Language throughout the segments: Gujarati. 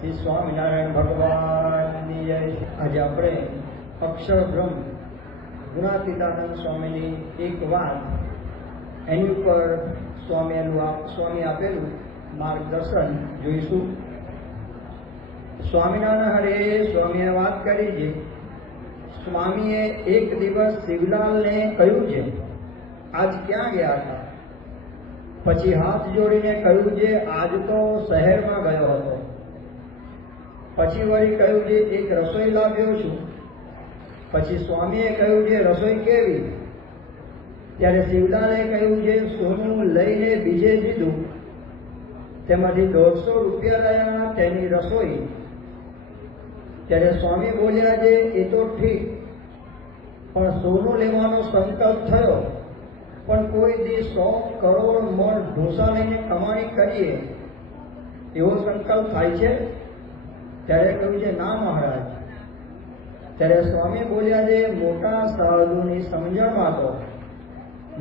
श्री स्वामीनारायण भगवान की जय। आज આપણે અક્ષર બ્રહ્મ ગુણાતીતાનંદ સ્વામીની એક વાત એની ઉપર સ્વામી આપેલું માર્ગદર્શન જોઈશું। સ્વામિનારાયણ હરે સ્વામીએ વાત કરી છે। સ્વામીએ એક દિવસ શિવલાલને કહ્યું છે, આજ ક્યાં ગયા હતા? પછી હાથ જોડીને કહ્યું છે, આજ તો શહેરમાં ગયો હતો। પછી વળી કહ્યું છે, એક રસોઈ લાવ્યો છું। પછી સ્વામીએ કહ્યું છે, રસોઈ કેવી? ત્યારે શિવલાલે કહ્યું છે, સોનું લઈને બીજે દીધું, તેમાંથી 150 રૂપિયા રહ્યા તેની રસોઈ। ત્યારે સ્વામી બોલ્યા છે, એ તો ઠીક, પણ સોનું લેવાનો સંકલ્પ થયો, પણ કોઈ દી 100 કરોડ મણ ઢોસા લઈને કમાણી કરીએ એવો સંકલ્પ થાય છે? ત્યારે કહ્યું છે, ના મહારાજ। ત્યારે સ્વામી બોલ્યા છે, મોટા સાધુની સમજણમાં તો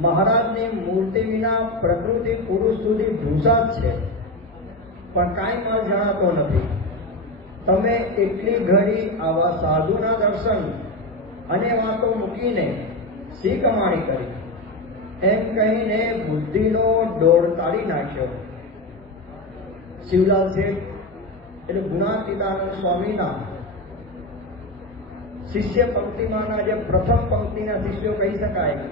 મહારાજની મૂર્તિ વિના પ્રકૃતિ પુરુષ સુધી ઢૂંસા જ છે, પણ કાંઈ મળ જણાતો નથી। તમે એટલી ઘડી આવા સાધુના દર્શન અને વાતો મૂકીને શી કમાણી કરી? એમ કહીને બુદ્ધિનો દોડ તાળી નાખ્યો। શિવલાલ શેઠ એટલે ગુણાતીતાનંદ સ્વામીના શિષ્ય પંક્તિમાંના જે પ્રથમ પંક્તિના શિષ્યો કહી શકાય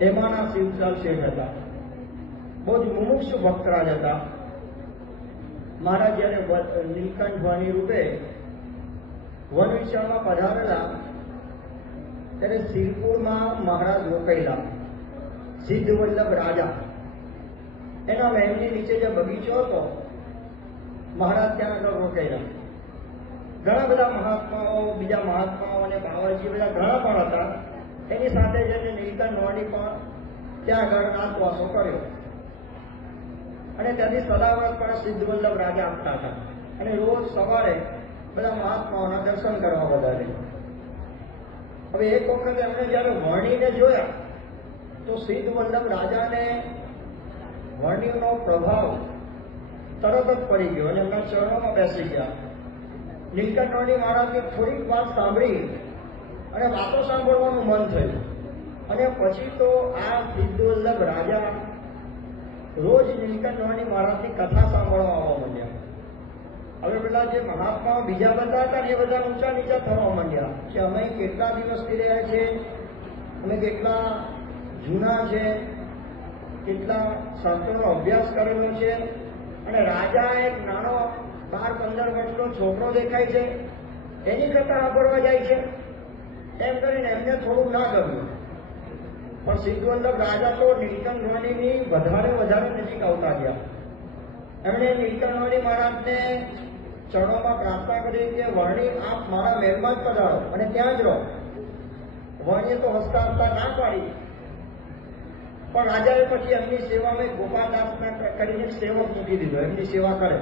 એમાંના શિવલાલ શેઠ હતા। બહુ જ મુમુક્ષુ ભક્તરાજ હતા। મહારાજ જ્યારે નીલકંઠ વાણી રૂપે વન વિશાળમાં પધારેલા ત્યારે સિરપુરમાં મહારાજ રોકાયેલા। સિદ્ધવલ્લભ રાજા એના મહેલની નીચે જે બગીચો હતો, મહારાજ ત્યાં આગળ રોકાયેલા। ઘણા બધા મહાત્માઓ, બીજા મહાત્માઓ અને બાવાજી બધા ઘણા પણ હતા। એની સાથે જઈને નીલકંઠ વાણી પણ ત્યાં આગળ નાથવાસો કર્યો અને ત્યાંથી સદાવ્રત પણ સિદ્ધવલ્લભ રાજા આપતા હતા અને રોજ સવારે બધા મહાત્માઓના દર્શન કરવા વધારે। હવે એક વખત એમણે જયારે વર્ણીને જોયા તો સિદ્ધવલ્લભ રાજાને વર્ણીનો પ્રભાવ તરત જ પડી ગયો અને એમના ચરણોમાં બેસી ગયા। નીલકંઠ વર્ણી મહારાજની થોડીક વાત સાંભળી અને વાતો સાંભળવાનું મન થયું અને પછી તો આ સિદ્ધવલ્લભ રાજા રોજ નીલકંઠ વર્ણી મહારાજની કથા સાંભળવા આવવા માંડ્યા। હવે પેલા જે મહાત્માઓ બીજા બધા હતા ને એ બધા ઊંચા નીચા થવા માંડ્યા કે અમે કેટલા દિવસથી રહ્યા છે, અમે કેટલા જૂના છે, કેટલા શાસ્ત્રોનો અભ્યાસ કરેલો છે, અને રાજા એક નાનો 12-15 વર્ષનો છોકરો દેખાય છે, એની કથા સાંભળવા જાય છે। એમ કરીને એમને થોડું ના ગમ્યું, પણ સિદ્ધવલ્લભ રાજા તો નીલકંઠ વર્ણીની વધારે નજીક આવતા ગયા। એમણે નીલકંઠ વર્ણી મહારાજને ચરણોમાં પ્રાર્થના કરી કે વર્ણી આપ મારા મહેલમાં જ પધારો અને ત્યાં જ રહો। વર્ણીએ તો હસતા હસતા ના પાડી, પણ રાજાએ પછી એમની સેવામાં ગોપાલદાસના કરીને સેવક મૂકી દીધો, એમની સેવા કરે।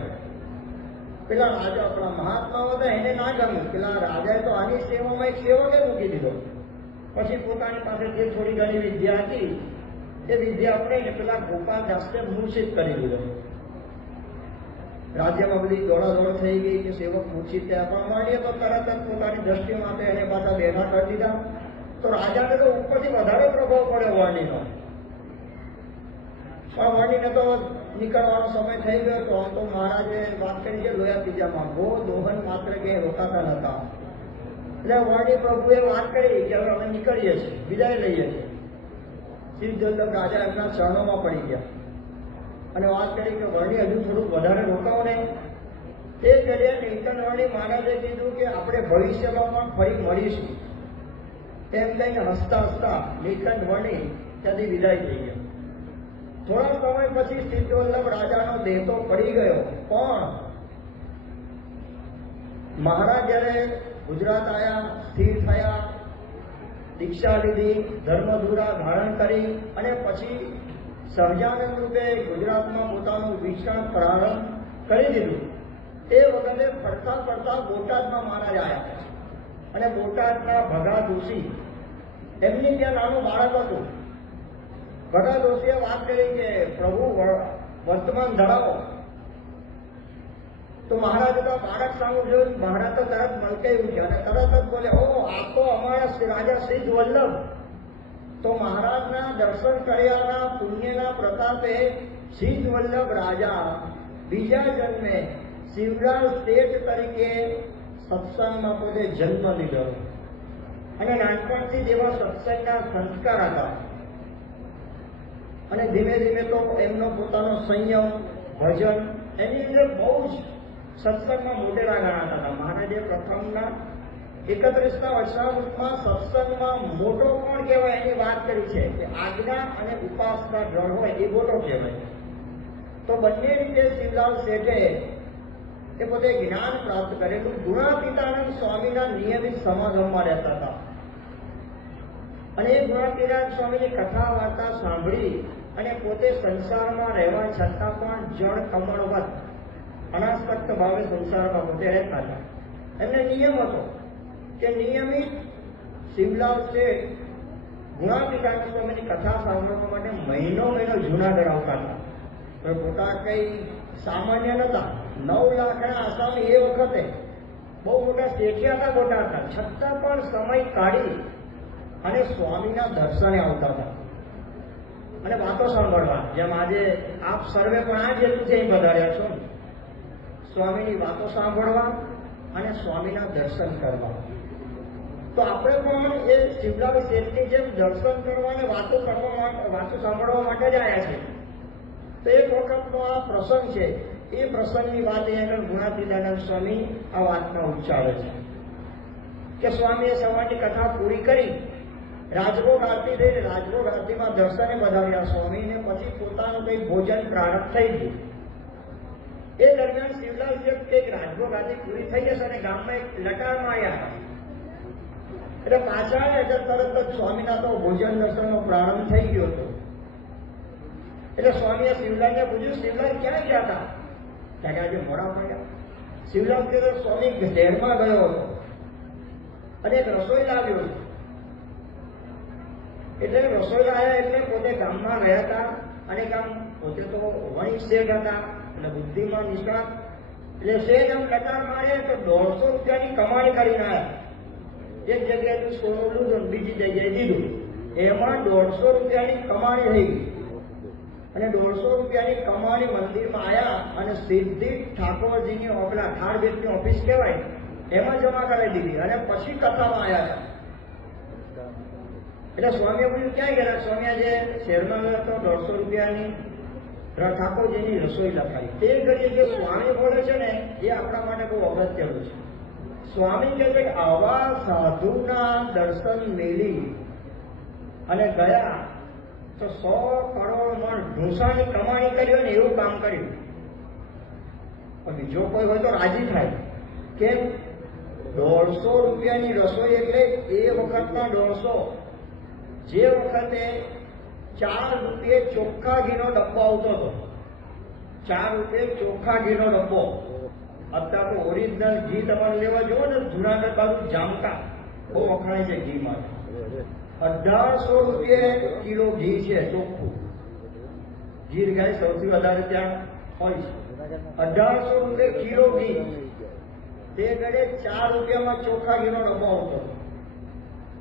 પેલા રાજા આપણા મહાત્માઓ હતા એને ના ગમ્યું, પેલા રાજાએ તો આની સેવામાં એક સેવકે મૂકી દીધો। પછી પોતાની પાસે જે થોડી ઘણી વિદ્યા હતી એ વિદ્યા આપણે પેલા ગોપાલદાસને મૂર્છિત કરી દીધો। રાજ્યમાં બધી દોડાદોડ થઈ ગઈ કે સેવક મૂર્છિત થયા, પણ વર્ણીએ તો તરત જ પોતાની દ્રષ્ટિ માટે એને પાછા બેઠા કરી દીધા। તો રાજાને તો ઉપરથી વધારે પ્રભાવ પડ્યો વર્ણીનો, પણ વર્ણીને તો નીકળવાનો સમય થઈ ગયો હતો। આમ તો મહારાજે વાત કરી છે લોયા ત્રીજામાં, ગો દોહન માત્ર ક્યાંય રોકાતા નતા। એટલે વર્ણી પ્રભુએ વાત કરી કે હવે અમે નીકળીએ છીએ, વિદાય લઈએ છીએ। સિદ્ધવલ્લભ રાજા એમના ચરણોમાં પડી ગયા અને વાત કરી કે વર્ણી હજુ થોડુંક વધારે રોકાવો ને। તે દરમિયાન નીલકંઠ વર્ણી મહારાજે કીધું કે આપણે ભવિષ્યમાં પણ ફરી મળીશું, તેમ કહીને હસતા હસતા નીલકંઠ વર્ણી ત્યાંથી વિદાય થઈ ગયા। થોડા સમય પછી સિદ્ધવલ્લભ રાજાનો દેહ તો પડી ગયો, પણ મહારાજ જયારે ગુજરાત આવ્યા, સ્થિર થયા, દીક્ષા લીધી, ધર્મધુરા ધારણ કરી અને પછી સહજાનંદ રૂપે ગુજરાતમાં પોતાનું વિચરણ પ્રારંભ કરી દીધું। તે વખતે ફરતા ફરતા બોટાદમાં મહારાજ આવ્યા અને બોટાદના ભગા દોશી એમની ત્યાં નાનું બાળક હતું। ભગા દોશીએ વાત કરી કે પ્રભુ વર્તમાન ધરાવો। તો મહારાજ તો બાળક સામે જોયું, મહારાજ તો તરત મલકાઈ ઉઠ્યા અને તરત જ બોલે, ઓ આ તો અમારા રાજા સિદ્ધ વલ્લભ. તો મહારાજના દર્શન કર્યાના પુણ્યના પ્રતાપે સિદ્ધ વલ્લભ રાજા બીજા જન્મે શિવરાજ શેઠ તરીકે સત્સંગમાં પોતે જન્મ લીધો અને નાનપણથી જેવા સત્સંગના સંસ્કાર હતા અને ધીમે ધીમે તો એમનો પોતાનો સંયમ, ભજન, એની અંદર બહુ જ સત્સંગમાં મોટેરા ગણાતા હતા. મહારાજે પ્રથમના 31ના વચનામૃતમાં સત્સંગમાં મોટો કોણ કહેવાય એની વાત કરી છે કે આજ્ઞા અને ઉપાસના જળ હોય એ મોટો કહેવાય. તો બંને રીતે શિવલાલ શેઠે એ પોતે જ્ઞાન પ્રાપ્ત કરેલું. ગુણાતીતાનંદ સ્વામીના નિયમિત સમાગમમાં રહેતા હતા અને એ ગુણાતીતાનંદ સ્વામીની કથા વાર્તા સાંભળી અને પોતે સંસારમાં રહેવા છતાં પણ જળ કમળવત અનાસક્ત ભાવે સંસારમાં પોતે રહેતા હતા. એમને નિયમ હતો કે નિયમિત શિવલાલ શેઠ ગુણાતીતાનંદ સ્વામીની કથા સાંભળવા માટે મહિનો જૂનાગઢ આવતા હતા. તો પોતા કઈ સામાન્ય નતા. 9 લાખના આસામી એ વખતે બહુ મોટા શેઠિયા હતા, મોટા હતા, છતાં પણ સમય કાઢી અને સ્વામીના દર્શને આવતા હતા અને વાતો સાંભળવા. જેમ આજે આપ સર્વે પણ આ જેટલું છે એ પધાર્યા છો, સ્વામીની વાતો સાંભળવા અને સ્વામીના દર્શન કરવા. તો આપણે પણ એ શિવલાલ શેઠની જેમ દર્શન કરવા અને વાતો સાંભળવા માટે જ આવ્યા છે. તો એક વખતનો આ પ્રસંગ છે. એ પ્રસંગની વાત અહીંયા આગળ ગુણાતીતાનંદ સ્વામી આ વાતમાં ઉચ્ચારે છે કે સ્વામીએ સવારની કથા પૂરી કરી, રાજભોગ આરતી થઈ, રાજભોગ આરતીમાં દર્શને વધાર્યા સ્વામીને. પછી પોતાનું કંઈક ભોજન પ્રારંભ થઈ ગયું. એ દરમિયાન શિવલાલ શેઠ કંઈક રાજભોગ આરતી પૂરી થઈ જશે અને ગામમાં એક લટારમાં આવ્યા. એટલે પાછા આવ્યા એટલે તરત જ સ્વામીના તો ભોજન દર્શનનો પ્રારંભ થઈ ગયો હતો. એટલે સ્વામીએ શિવલાલને પૂછ્યું, શિવલાલ ક્યાં ગયા હતા? ત્યાં આજે મોડા પડ્યા. શિવલાલ કે સ્વામી શહેરમાં ગયો હતો અને એક રસોઈ લાવ્યો. એટલે રસોઈ લાવ્યા એટલે પોતે ગામમાં ગયા હતા અને ગામ પોતે તો વણિક શેઠ હતા અને બુદ્ધિમાં નિષ્ણાત. એટલે શેઠ એમ કટાર મારે તો 150 રૂપિયાની કમાણી કરીને આવ્યા. એક જગ્યાએ સોનું લીધું, બીજી જગ્યાએ દીધું, એમાં 150 રૂપિયાની કમાણી થઈ ગઈ. અને 150 રૂપિયાની કમાણી મંદિરમાં આવ્યા અને સીધી ઠાકોરજીની ઓપલા ઠારબેટની ઓફિસ કહેવાય એમાં જમા કરાવી દીધી અને પછી કથામાં આવ્યા. એટલે સ્વામીએ પૂછ્યું ક્યાં ગયા? સ્વામી આજે શહેરમાં ગયા તો 150 રૂપિયાની ઠાકોરજીની રસોઈ લખાઈ. તે ઘડીએ જે સ્વામી બોલે છે ને એ આપણા માટે બહુ અગત્યનું છે. સ્વામી કહે છે કે આવા સાધુના દર્શન મેળી અને ગયા તો 100 કરોડ મણ ઢોસાની કમાણી કરી ને એવું કામ કર્યું. પણ બીજો કોઈ હોય તો રાજી થાય. કેમ? 150 રૂપિયાની રસોઈ એટલે એ વખતના 150. જે વખતે 4 રૂપિયે ચોખ્ખા ઘીનો ડબ્બો આવતો હતો, 4 રૂપિયે ચોખ્ખા ઘીનો ડબ્બો. અત્યારે તો ઓરિજિનલ ઘી તમારે લેવા જુઓ ને, જુનાગઢ બાજુ જામકા બહુ વખણાય છે ઘીમાં. 1800 રૂપિયે કિલો ઘી છે ચોખ્ખું. ગીર ગાય સૌથી વધારે ત્યાં હોય છે. 1800 રૂપિયે કિલો ઘી. તે ઘડે 4 રૂપિયામાં ચોખ્ખા ઘીનો ડબ્બો આવતો.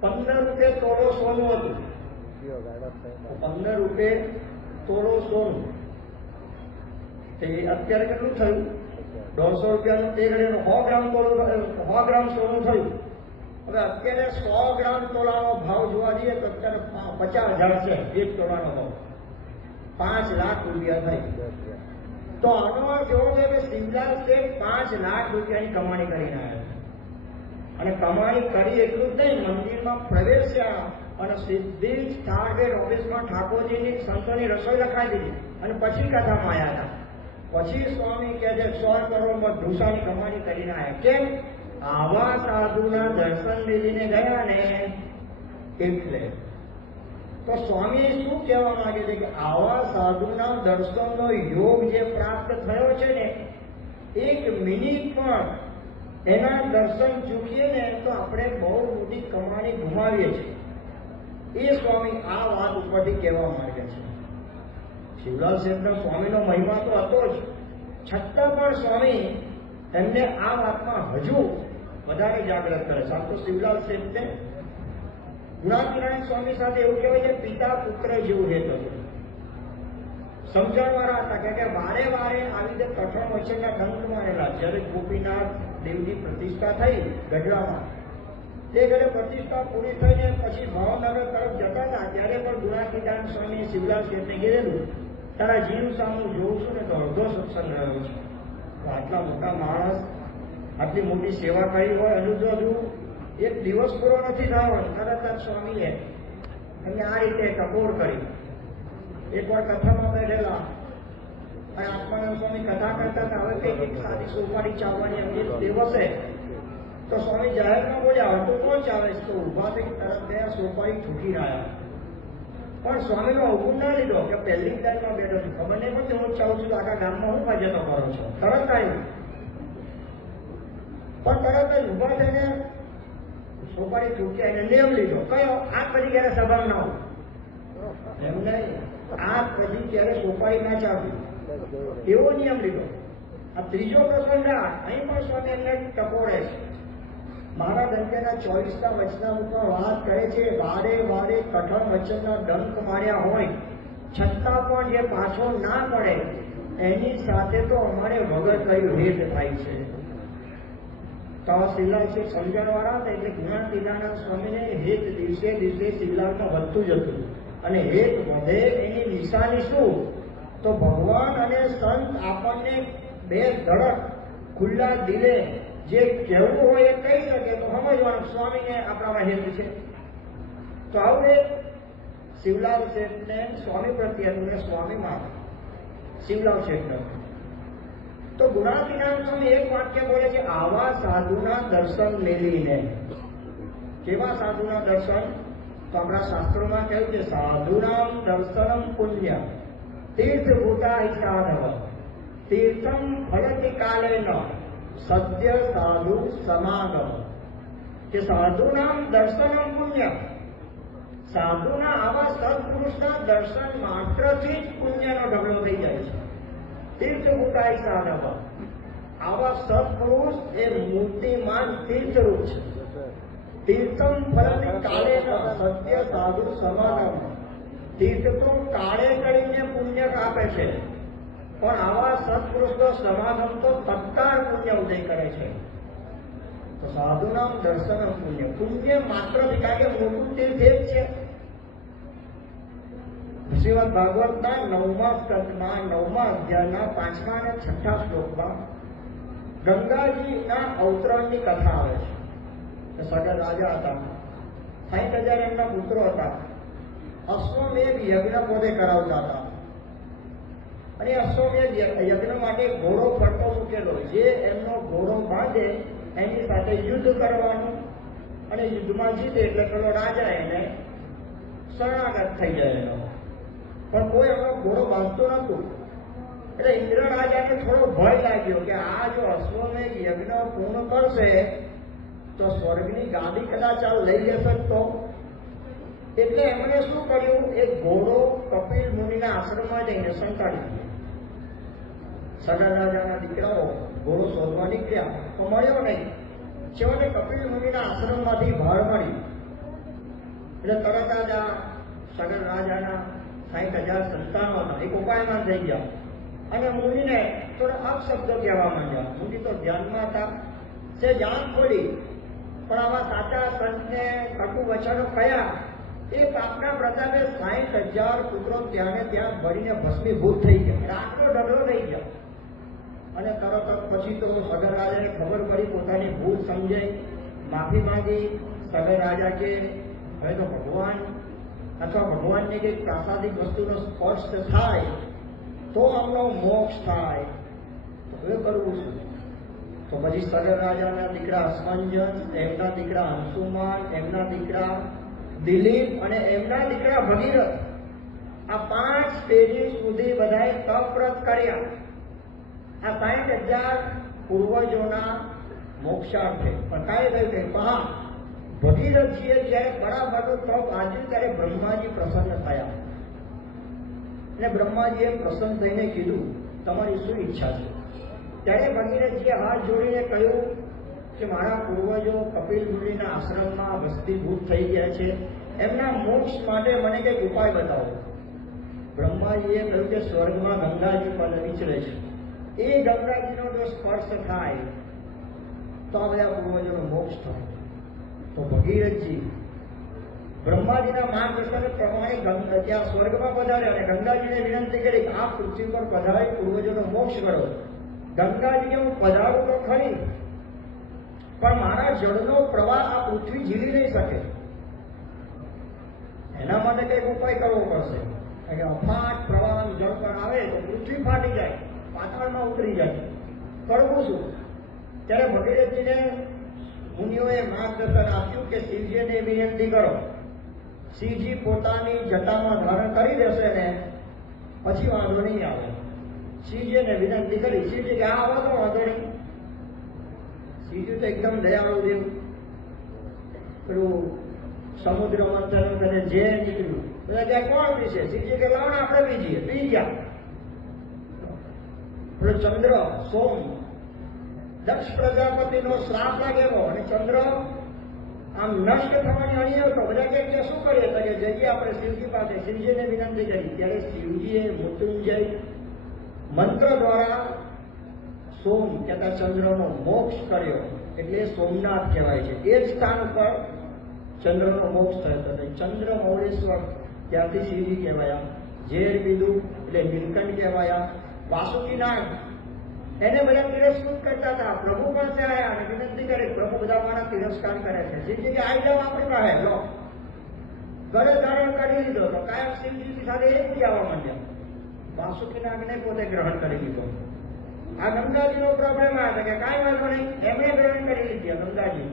15 રૂપિયે તોલો સોનું હતું. 15 રૂપિયે તોલો સોનું. અત્યારે કેટલું થયું? 150 રૂપિયાનું તે ઘડે 100 ગ્રામ તોલું, 100 ગ્રામ સોનું થયું. હવે અત્યારે 100 ગ્રામ તોલાનો ભાવ જોવા જઈએ તો અત્યારે 50,000 છે. 1 તોલાનો ભાવ 5 લાખ રૂપિયા થાય. તો આનો અર્થ એવો છે કે શિવલાલ શેઠ 5 લાખ રૂપિયાની કમાણી કરીને આવ્યા. અને કમાણી કરી એટલું જ નહીં, મંદિરમાં પ્રવેશ્યા અને સીધી જ ટાર્ગેટ ઓફિસમાં ઠાકોરજીની સંતોની રસોઈ લખાઈ દીધી અને પછી કથામાં આવ્યા હતા. પછી સ્વામી કહે છે 100 કરોડમાં ઢોસાની કમાણી કરીને આવ્યા. કેમ? આવા સાધુના દર્શન લીધીને ગયા ને એટલે. તો સ્વામી શું કહેવા માંગે છે કે આવા સાધુના દર્શનનો યોગ જે પ્રાપ્ત થયો છે ને, 1 મિનિટ પણ એના દર્શન ચૂકીએ ને તો આપણે બહુ મોટી કમાણી ગુમાવીએ છીએ. એ સ્વામી આ વાત ઉપરથી કહેવા માંગે છે. શિવલાલ શેઠના સ્વામીનો મહિમા તો હતો જ, છતાં પણ સ્વામી એમને આ વાતમાં હજુ વધારે જાગૃત કરે છે. આમ તો શિવલાલ શેઠને ગુણાતીરાયણ સ્વામી સાથે એવું કહેવાય છે પિતા પુત્ર જેવું હેત હતું. સમજણવાળા હતા કે વારે વારે આવી રીતે કઠણ વચ્ચેના ડંક મારેલા. જ્યારે ગોપીનાથ દેવની પ્રતિષ્ઠા થઈ ગઢડામાં, તે ઘરે પ્રતિષ્ઠા પૂરી થઈને પછી ભાવનગર તરફ જતા હતા ત્યારે પણ ગુણાતીરાયણ સ્વામીએ શિવલાલ શેઠને કીધેલું, તારા જીવ સામું જોઉં છું ને તો અડધો સત્સંગ રહ્યો છે. આટલા મોટા માણસ આટલી મોટી સેવા કરી હોય, હજુ એક દિવસ પૂરો નથી થયો, તરત જ સ્વામીએ એમને આ રીતે ટકોર કરી. એકવાર કથામાં બેઠેલા અને આત્માનંદ સ્વામી કથા કરતા હતા. હવે કઈક સાદી સોપારી ચાવવાની એમની દિવસે તો સ્વામી જાહેરમાં બોલ્યા, તો કોણ ચાવે છે? તો ઉભા થઈ તરત ગયા, સોપારી ઠૂકી રહ્યા. પણ સ્વામીનો અવગુણ ના લીધો કે પહેલી લાઈનમાં બેઠો છું, ખબર નહીં પણ હું ચાવું છું તો આખા ગામમાં હું ભજનો કરો છો. તરત આવ્યું, પણ તરત જ ઉભા થઈને સોપારી ઠૂકી એને નિયમ લીધો. કયો? આ પછી ક્યારે સભા ના હોય એમ નહીં, આ પછી ક્યારે સોપારી ના ચાવી, એવો નિયમ લીધો. આ ત્રીજો પ્રસંગ અહીં પણ સ્વામી એમને ટકોરે છે. મહારાજ અંકેના 24ના વચનામૃતમાં વાત કરે છે, વારે વારે કઠણ વચનના ડંક માર્યા હોય છતાં પણ જે પાછો ના પડે એની સાથે તો અમારે વગર કયું હેત થાય છે. તો શિવલાલ શેઠ સમજણવાળા હતા એટલે ગુણાતીરાયણ સ્વામીને હેત દિવસે દિવસે શિવલાલમાં વધતું જતું. અને હેત વધે એની નિશાની શું? તો ભગવાન અને સંત આપણને બે ધડક ખુલ્લા દિલે જે કહેવું હોય એ કહી શકે તો સમજવાનું સ્વામીને આપણામાં હેત છે. તો આવું એક શિવલાલ શેઠને સ્વામી પ્રત્યે હતું ને સ્વામીમાં શિવલાલ શેઠ. તો ગુણાતીરાયણ સ્વામી એક વાક્ય બોલે છે, આવા સાધુના દર્શન મેળવીને. કેવા સાધુના દર્શન? તો આપણા શાસ્ત્રોમાં કહ્યું છે, સાધુનામ દર્શનમ પુણ્ય તીર્થભૂતા સાધવ તીર્થમ ફલતી કાલે ન સત્ય સાધુ સમાગમ. કે સાધુનામ દર્શનમ પુણ્ય, સાધુના આવા સત્પુરુષના દર્શન માત્રથી જ પુણ્યનો ઢગલો થઈ જાય છે. તીર્થભૂતાય સાધવ, આવા સત્પુરુષ એ મૂર્તિમાન તીર્થરૂપ છે. તીર્થમ ફલતી કાલે ન સત્ય સાધુ સમાગમ. તીર્થ તો કાળે કરીને પુણ્ય આપે છે, પણ આવા સત્પુરુષનો સમાગમ તો તત્કાળ પુણ્ય ઉદય કરે છે. તો સાધુનામ દર્શન પુણ્ય, પુણ્ય માત્ર કારણ કે મોટું તીર્થ એક છે. શ્રીમદ ભાગવતના 9મા સ્કંદમાં 9મા અધ્યાયના 5મા અને 6ઠા શ્લોકમાં ગંગાજીના અવતરણની કથા આવે છે. સગર રાજા હતા, 60,000 એમના પુત્રો હતા. અશ્વમેધ યજ્ઞ પોતે કરાવતા હતા અને અશ્વમેધ યજ્ઞ માટે ઘોડો ફરતો મૂકેલો. જે એમનો ઘોડો બાંધે એની સાથે યુદ્ધ કરવાનું અને યુદ્ધમાં જીતે એટલે પેલો રાજા એને શરણાગત થઈ જાય એનો. પણ કોઈ એમનો ઘોડો બાંધતો નતું. એટલે ઇન્દ્ર રાજાને થોડો ભય લાગ્યો કે આ જો અશ્વમેધ યજ્ઞ પૂર્ણ કરશે તો સ્વર્ગની ગાદી કદાચ લઈ જશે. તો એટલે એમણે શું કર્યું, એક ઘોડો કપિલ મુનિના આશ્રમમાં જઈને સંતાડી દીધો. સગર રાજાના દીકરાઓ ઘોડો શોધવા નીકળ્યા તો મળ્યો નહીં. છેવટે કપિલ મુનિના આશ્રમમાંથી ભાળ મળી એટલે તરત જ આ સગર રાજાના 60,000 સંતાનો હતા એક ઉપાયમાન થઈ ગયા અને મુનિને થોડા અપશબ્દો કહેવા માંડ્યા. મુનિ તો ધ્યાનમાં હતા, તે જાણ ખોલી પણ આવા સાચા સંતને કટુ વચનો કયા એ પાપના પ્રતાપે 60,000 પુત્રો ત્યાં ને ત્યાં ભરીને ભસ્મીભૂત થઈ ગયા. આટલો ઢગલો થઈ ગયો અને તરત પછી તો સગર રાજાને ખબર પડી, પોતાની ભૂલ સમજાઈ, માફી માંગી. સગર રાજા કે હવે તો ભગવાન અથવા ભગવાનની કંઈક પ્રાસાદિક વસ્તુનો સ્પર્શ થાય તો આમનો મોક્ષ થાય, તો હવે કરવું છે. તો પછી સગર રાજાના દીકરા અસમંજન, એમના દીકરા અંશુમાન, એમના દીકરા દિલીપ અને એમના દીકરા ભગીરથ, આ 5 પેઢી સુધી બધાએ તપવ્રત કર્યા. આ 60,000 પૂર્વજોના મોક્ષાર્થે. પણ કાંઈ થયું કે ભગીરથજીએ જયારે બરાબરનો તપ આપ્યું ત્યારે બ્રહ્માજી પ્રસન્ન થયા અને બ્રહ્માજીએ પ્રસન્ન થઈને કીધું, તમારી શું ઈચ્છા છે? ત્યારે ભગીરથજીએ હાથ જોડીને કહ્યું કે મારા પૂર્વજો કપિલ મુનિના આશ્રમમાં વસ્તીભૂત થઈ ગયા છે, એમના મોક્ષ માટે મને કંઈક ઉપાય બતાવો. બ્રહ્માજીએ કહ્યું કે સ્વર્ગમાં ગંગાજી પદ વિચરે છે, એ ગંગાજીનો જો સ્પર્શ થાય તો આ બધા પૂર્વજોનો મોક્ષ થાય. તો ભગીરથજી બ્રહ્માજીના માર્ગદર્શન પ્રમાણે ત્યાં સ્વર્ગમાં પધાર્યા અને ગંગાજીને વિનંતી કરી કે આ પૃથ્વી પર પધારી પૂર્વજોનો મોક્ષ કરો. ગંગાજી હું પધારું તો ખરી, પણ મારા જળનો પ્રવાહ આ પૃથ્વી ઝીલી નહીં શકે. એના માટે કંઈક ઉપાય કરવો પડશે. કારણ કે અફાટ પ્રવાહ જળ પર આવે તો પૃથ્વી ફાટી જાય, પાતાળમાં ઉતરી જાય. કરવું શું? ત્યારે ભગીરથજીને મુનિઓએ માર્ગદર્શન આપ્યું કે શિવજીને વિનંતી કરો. શિવજી પોતાની જટામાં ધારણ કરી દેશે ને પછી વાંધો નહીં આવે. શિવજીને વિનંતી કરી. શિવજી કે આ વાંધો નહીં. શિવજી તો એકદમ દયાળુ દેવ. પેલું સમુદ્ર મંથન કરે જે નીકળ્યું બધા ત્યાં કોણ પીશે? શિવજી કે લાવો ને આપણે પીજીએ. પી ગયા. પેલો ચંદ્ર સોમ દક્ષ પ્રજાપતિનો શ્રાપ લાગેલો અને ચંદ્ર આમ નષ્ટ થવાની અણી હતો. બધા કે શું કરીએ? તો કે જઈએ આપણે શિવજી પાસે. શિવજીને વિનંતી કરી. ત્યારે શિવજીએ મૃત્યુંજય મંત્ર દ્વારા સોમ કહેતા ચંદ્રનો મોક્ષ કર્યો. એટલે સોમનાથ કહેવાય છે. એ જ સ્થાન ઉપર ચંદ્રનો મોક્ષ થયો હતો. ચંદ્ર મૌળેશ્વર ત્યાંથી શિવજી કહેવાયા. ઝેર પીધું એટલે નીલકંઠ કહેવાયા. વાસુકીનાથ એને બધા તિરસ્કૃત કરતા હતા. પ્રભુ પાસે આવ્યા અને વિનંતી કરી. પ્રભુ બધા મારા તિરસ્કાર કરે છે. શિવજી કે આવી જાઓ આપણી પાસે. લો ઘરે ધારણ કરી લીધો તો કાયમ શિવજી સાથે એ જ આવવા માંડ્યા. વાસુકીનાથને પોતે ગ્રહણ કરી લીધો. આ ગંગાજીનો પ્રોબ્લેમ આ છે કે કાંઈ વાંધો નહીં, એમણે ગ્રહણ કરી લીધી ગંગાજી.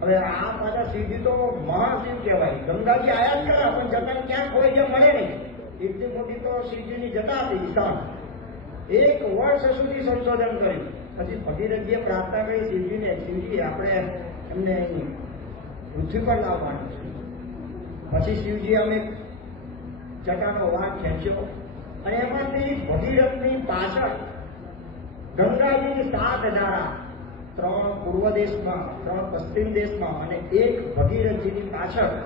હવે આ પાછા શિવજી તો મહાશિવ કહેવાય. ગંગાજી આયા જ ખરા, પણ જટા ક્યાંક હોય જે મળે નહીં. એટલી મોટી તો શિવજીની જટા હતી વિશાળ. 1 વર્ષ સુધી સંશોધન કર્યું. પછી ભગીરથજીએ પ્રાર્થના કરી શિવજીને, શિવજી આપણે એમને પૃથ્વી પર લાવવાનું છે. પછી શિવજી અમે જટાનો વાઘ ખેંચ્યો અને એમાંથી ભગીરથની પાછળ ગંગાજીની 7 ધારા, 3 પૂર્વ દેશમાં, 3 પશ્ચિમ દેશમાં અને 1 ભગીરથજીની પાછળ.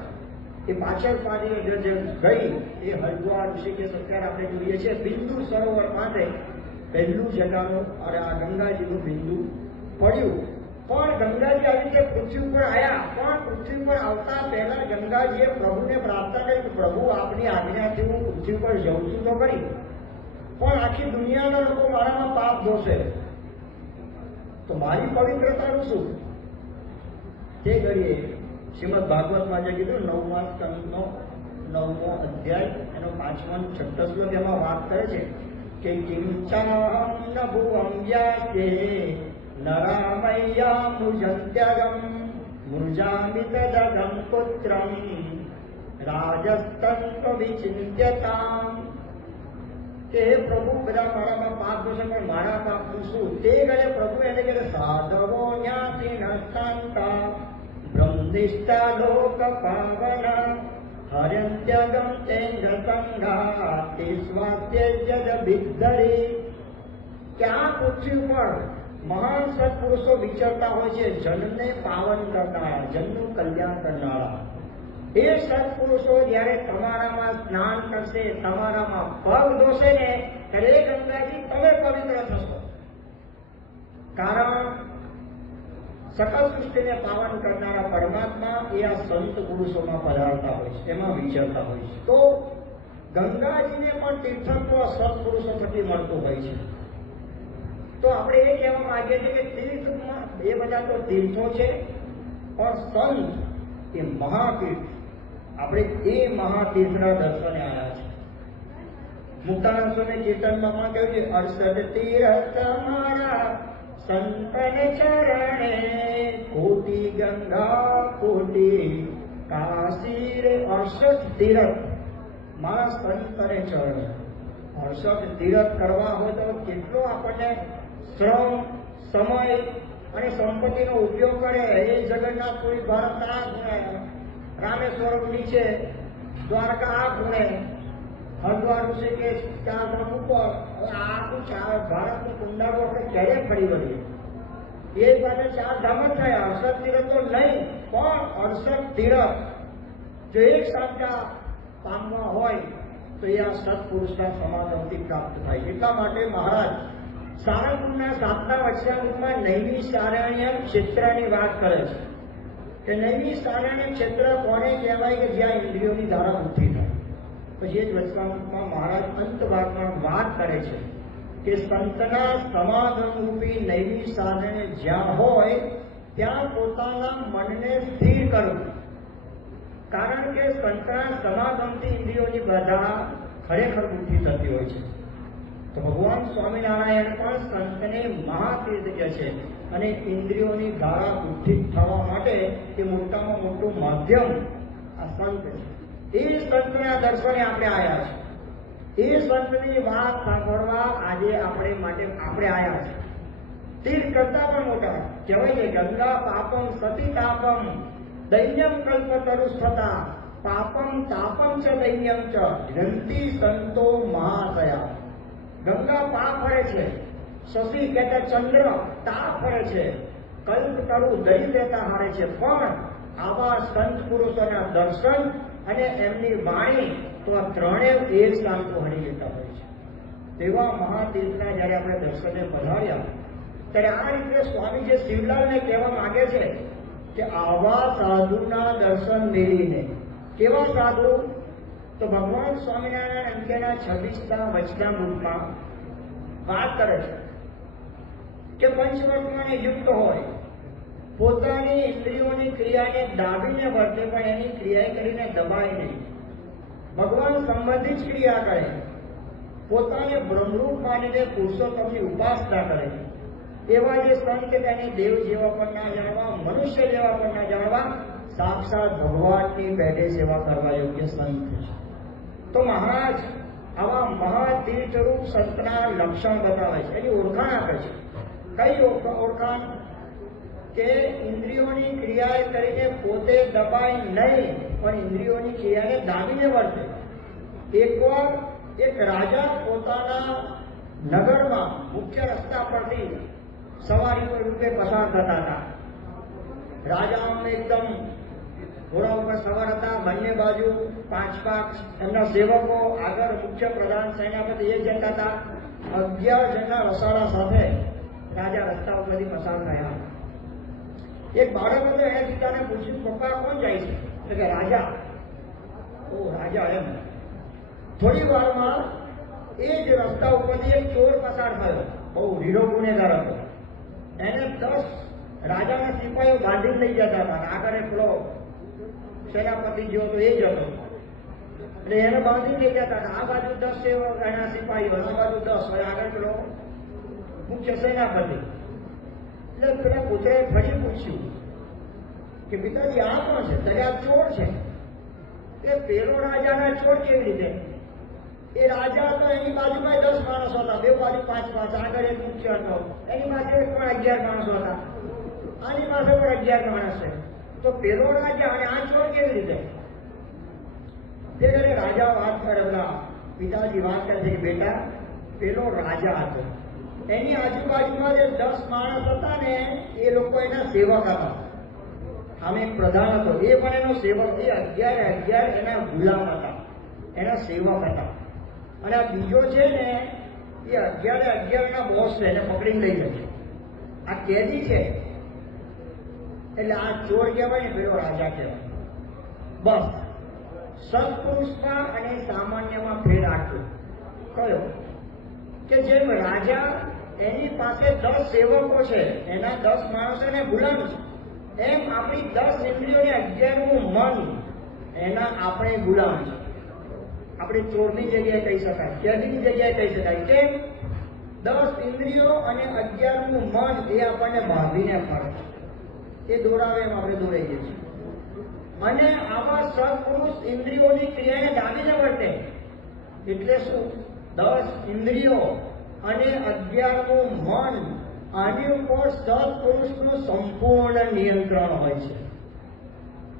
એ પાછળ પાડી ગઈ એ હરિદ્વાર ઋષિકેશ અત્યારે આપણે જોઈએ છીએ બિંદુ સરોવર પાસે પહેલું જગાનું અને આ ગંગાજીનું બિંદુ પડ્યું. પણ ગંગાજી આવી રીતે પૃથ્વી ઉપર આવ્યા. પણ પૃથ્વી પર આવતા પહેલા ગંગાજીએ પ્રભુને પ્રાર્થના કરી કે પ્રભુ આપની આજ્ઞાથી હું પૃથ્વી પર જઉં છું તો કરી, પણ આખી દુનિયાના લોકો મારામાં પાપ ધોશે તો મારી પવિત્રતાનું શું? તે કરીએ શ્રીમદ ભાગવતમાં જે કીધું 9મા સ્કંદનો 9મો અધ્યાય એનો 5મો અને 6મો શ્લોક એમાં વાત કરે છે કે કિંચાહમ ન ભુવં યાતે નરામય્યા મુજંત્યગમ મૃજામિ તદગમ પુત્રમ રાજસ્તંત્વ વિચિંત્યતામ. કે પ્રભુ બધા મારામાં પાપ થશે પણ મારા પાપનું શું? તે કરે પ્રભુ એને કહે સાધવો જ્ઞાતિ નસ્તાંતા બ્રહ્મનિષ્ઠા લોક પાવના હર્યંત્યગમ ચેન્દ્ર સંઘા તે સ્વાત્યજ્ય બિદ્ધરી. કે આ પૃથ્વી ઉપર મહાન સત્પુરુષો વિચરતા હોય છે, જનને પાવન કરનારા, જનનું કલ્યાણ કરનારા. એ સત્પુરુષો જયારે તમારામાં સ્નાન કરશે, તમારામાં પગ ધોશે ને ત્યારે ગંગાજી તમે પવિત્ર થશો. કારણ સકલ સૃષ્ટિને પાવન કરનારા પરમાત્મા એ આ સંત પુરુષોમાં પધારતા હોય છે, એમાં વિચરતા હોય છે. તો ગંગાજીને પણ તીર્થત્વ સત્પુરુષો થકી મળતું હોય છે. તો આપણે એ કહેવા માંગીએ છીએ કે તીર્થમાં એ બધા તો તીર્થો છે, પણ સંત એ મહાતીર્થ. આપણે એ મહાતીર્થના દર્શને આવ્યા છે. મુક્તાનંદ સ્વામી કીર્તનમાં કહ્યું છે 68 તીર્થ મારા સંતન ચરણે કોટી ગંગા કોટી કાશી રે. 68 તીર્થ મારા સંતને ચરણે. 68 તીર્થ કરવા હોય તો કેટલો આપણને શ્રમ, સમય અને સંપત્તિનો ઉપયોગ કરે. એ જગન્નાથપુરી ભારતના આ ખૂણે, રામેશ્વરમ નીચે, દ્વારકા આ ખૂણે, હરિદ્વાર ઋષિકેશ 4 ધામ ઉપર આખું ભારતનું કુંડાળું આપણે ક્યારે ફરી વળીએ? એ પાસે 4 ધામ જ થયા, 68 તીરથ તો નહીં, પણ 68 તીરથ જો એક સાચા પામવા હોય તો એ આ સત્પુરુષના સમાગમથી પ્રાપ્ત થાય. એટલા માટે મહારાજ સારંગપુરના 7મા વચનામૃતમાં નૈમિષારણ્યમ ક્ષેત્રની વાત કરે છે કે નૈમિષારણ્ય ક્ષેત્ર કોને કહેવાય કે જ્યાં ઇન્દ્રિયોની ધારા બુદ્ધિ થાય. પછી એ જ વચનામૃતમાં મહારાજ અંત ભાગમાં વાત કરે છે કે સંતના સમાગમ રૂપી નૈમિષારણ્ય જ્યાં હોય ત્યાં પોતાના મનને સ્થિર કરવું. કારણ કે સંતના સમાગમથી ઇન્દ્રિયોની બાધા ખરેખર બુદ્ધિ થતી હોય છે. તો ભગવાન સ્વામિનારાયણ પણ સંતને મહાતીર્થ કહે છે અને ઇન્દ્રિયોની ધારા બુદ્ધિ થવા માટે એ મોટામાં મોટું માધ્યમ આ સંત છે. એ સંતના દર્શને આપણે આવ્યા છે. એ સંતની વાત સાંભળવા આજે આપણે આવ્યા છે. તીર્થ કરતા પણ મોટા કહેવાય છે ગંગા પાપમ સતી તાપમ દૈન્યમ કલ્પતરુ થતા પાપમ તાપમ ચ દૈન્યમ ચ ગ્રંથિ સંતો મહાશયા. ગંગા પાપ ફરે છે, શશી કહેતા ચંદ્ર તાપ ફરે છે, કલ્પતરુ દઈ દેતા હારે છે, પણ આવા સંત પુરુષોના દર્શન અને એમની વાણી તો આ ત્રણેય એક શાંતો હરી લેતા હોય છે. તેવા મહાતીર્થના જયારે આપણે દર્શને પધાર્યા ત્યારે આ રીતે સ્વામી જે શિવલાલને કહેવા માંગે છે કે આવા સાધુના દર્શન મેળવીને. કેવા સાધુ? તો ભગવાન સ્વામિનારાયણ અંકેના 26મા વચનામૃતમાં વાત કરે છે કે પંચવર્તમાને યુક્ત હોય, પોતાની ઇન્દ્રિયોની ક્રિયાને દાબીને વર્તે પણ એની ક્રિયા કરીને દબાય નહીં. ભગવાન સંબંધિત જ ક્રિયા કરે, પોતાને બ્રહ્મરૂપ માનીને પુરુષોત્તમની ઉપાસના કરે. એવા જે સંત તેને દેવ જેવા પણ ના જાણવા, મનુષ્ય જેવા પણ ના જાણવા, સાક્ષાત ભગવાનની પેટે સેવા કરવા યોગ્ય સંત છે. તો મહારાજ આવા મહાતીર્થરૂપ સંતના લક્ષણ બતાવે છે, એની ઓળખાણ આપે છે. કઈ ઓળખાણ? કે ઇન્દ્રિયોની ક્રિયા કરીને પોતે દબાય નહીં પણ ઇન્દ્રિયોની ક્રિયાને દાબીને વર્તે. એકવાર એક રાજા પોતાના નગરમાં મુખ્ય રસ્તા પરથી સવારીઓ રૂપે પસાર થતા હતા. રાજા એકદમ ઘોડા ઉપર સવાર હતા, બંને બાજુ 5 એમના સેવકો, આગળ મુખ્ય પ્રધાન સેનાપતિ એ જતા હતા. 11 જણના રસાળા સાથે રાજા રસ્તા ઉપરથી પસાર થયા. એક બાળક હતો, એને પિતાને પૂછ્યું, પપ્પા કોણ જાય છે? એટલે કે રાજા. ઓ રાજા એમ. થોડી વારમાં એ જ રસ્તા ઉપરથી એક ચોર પસાર થયો, બહુ રીઢો ગુનેગાર હતો. એને 10 રાજાના સિપાહીઓ બાંધી લઈ જતા હતા. આગળ પેલો સેનાપતિ જેવો તો એ જ હતો, એટલે એને બાંધી લઈ જતા હતા. આ બાજુ 10 એના સિપાહીઓ, આ બાજુ 10, આગળ પેલો મુખ્ય સેનાપતિ. એટલે પેલા પુત્રએ ફરી પૂછ્યું કે પિતાજી આ કોણ છે? ત્યારે આ ચોર છે. એ પેલો રાજાના ચોર કેવી રીતે? એ રાજા હતો, એની બાજુમાં 10 માણસો હતા, બે બાજુ 5 માણસ, આગળ એક મુખ્ય હતો, એની પાસે પણ 11 માણસો હતા, આની પાસે પણ 11 માણસ છે. તો પેલો રાજા અને આ ચોર કેવી રીતે? તે ઘરે રાજા વાત કરે, પિતાજી વાત કરે છે કે બેટા પેલો રાજા હતો, એની આજુબાજુમાં જે 10 માણસ હતા ને એ લોકો એના સેવક હતા. આમ એક પ્રધાન હતો, એ પણ એનો સેવક. એ 11 એના ગુલામ હતા, એના સેવક હતા. અને આ બીજો છે ને એ 11 ના બોસ છે, એને પકડીને લઈ જાય. આ કેદી છે, એટલે આ ચોર કહેવાય ને, પેલો રાજા કહેવાય. બસ સત્પુરુષમાં અને સામાન્યમાં ફેર આટલું કયો કે જેમ રાજા એની પાસે 10 સેવકો છે, એના 10 માણસો એને ગુલામ છે, એમ આપણી 10 ઇન્દ્રિયોને 11મું મન એના આપણે ગુલામ છે. આપણે ચોરની જગ્યાએ કહી શકાય, કેદીની જગ્યાએ કહી શકાય. કેમ? 10 ઇન્દ્રિયો અને 11મું મન એ આપણને બાંધીને ફરે, એ દોડાવે એમ આપણે દોડાઈ જઈએ છીએ. અને આવા સત્પુરુષ ઇન્દ્રિયોની ક્રિયાને દાબીને વર્તે. એટલે શું? 10 ઇન્દ્રિયો અને 11મું મન, આની ઉપર સત્પુરુષનું સંપૂર્ણ નિયંત્રણ હોય છે.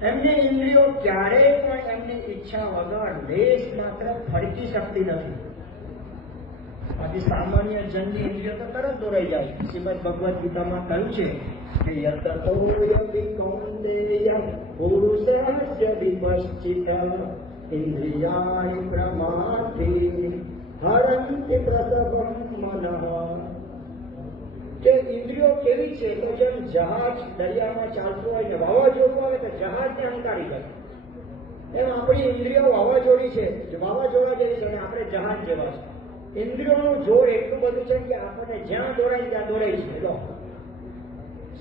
એમની ઇન્દ્રિયો ક્યારેય પણ એમની ઈચ્છા વગર લેશ માત્ર ફરકી શકતી નથી. બાકી સામાન્ય જનની ઇન્દ્રિયો તો તરત દોરાઈ જાય. શ્રીમદ ભગવદ્ ગીતામાં કહ્યું છે કે યતતોયમિ કૌંતેય પુરુષસ્ય વિપશ્ચિત ઇન્દ્રિયાણિ પ્રમાથી હરંતિ પ્રસવં મનઃ. કે ઇન્દ્રિયો કેવી છે તો જેમ જહાજ દરિયામાં ચાલતું હોય ને વાવાઝોડું આવે તો જહાજને હંકારી જાય, એમ આપણી ઇન્દ્રિયો વાવાઝોડી છે, વાવાઝોડા જેવી છે અને આપણે જહાજ જેવા છે. ઇન્દ્રિયોનું જોર એટલું બધું છે કે આપણને જ્યાં દોરાય ત્યાં દોરાય છે.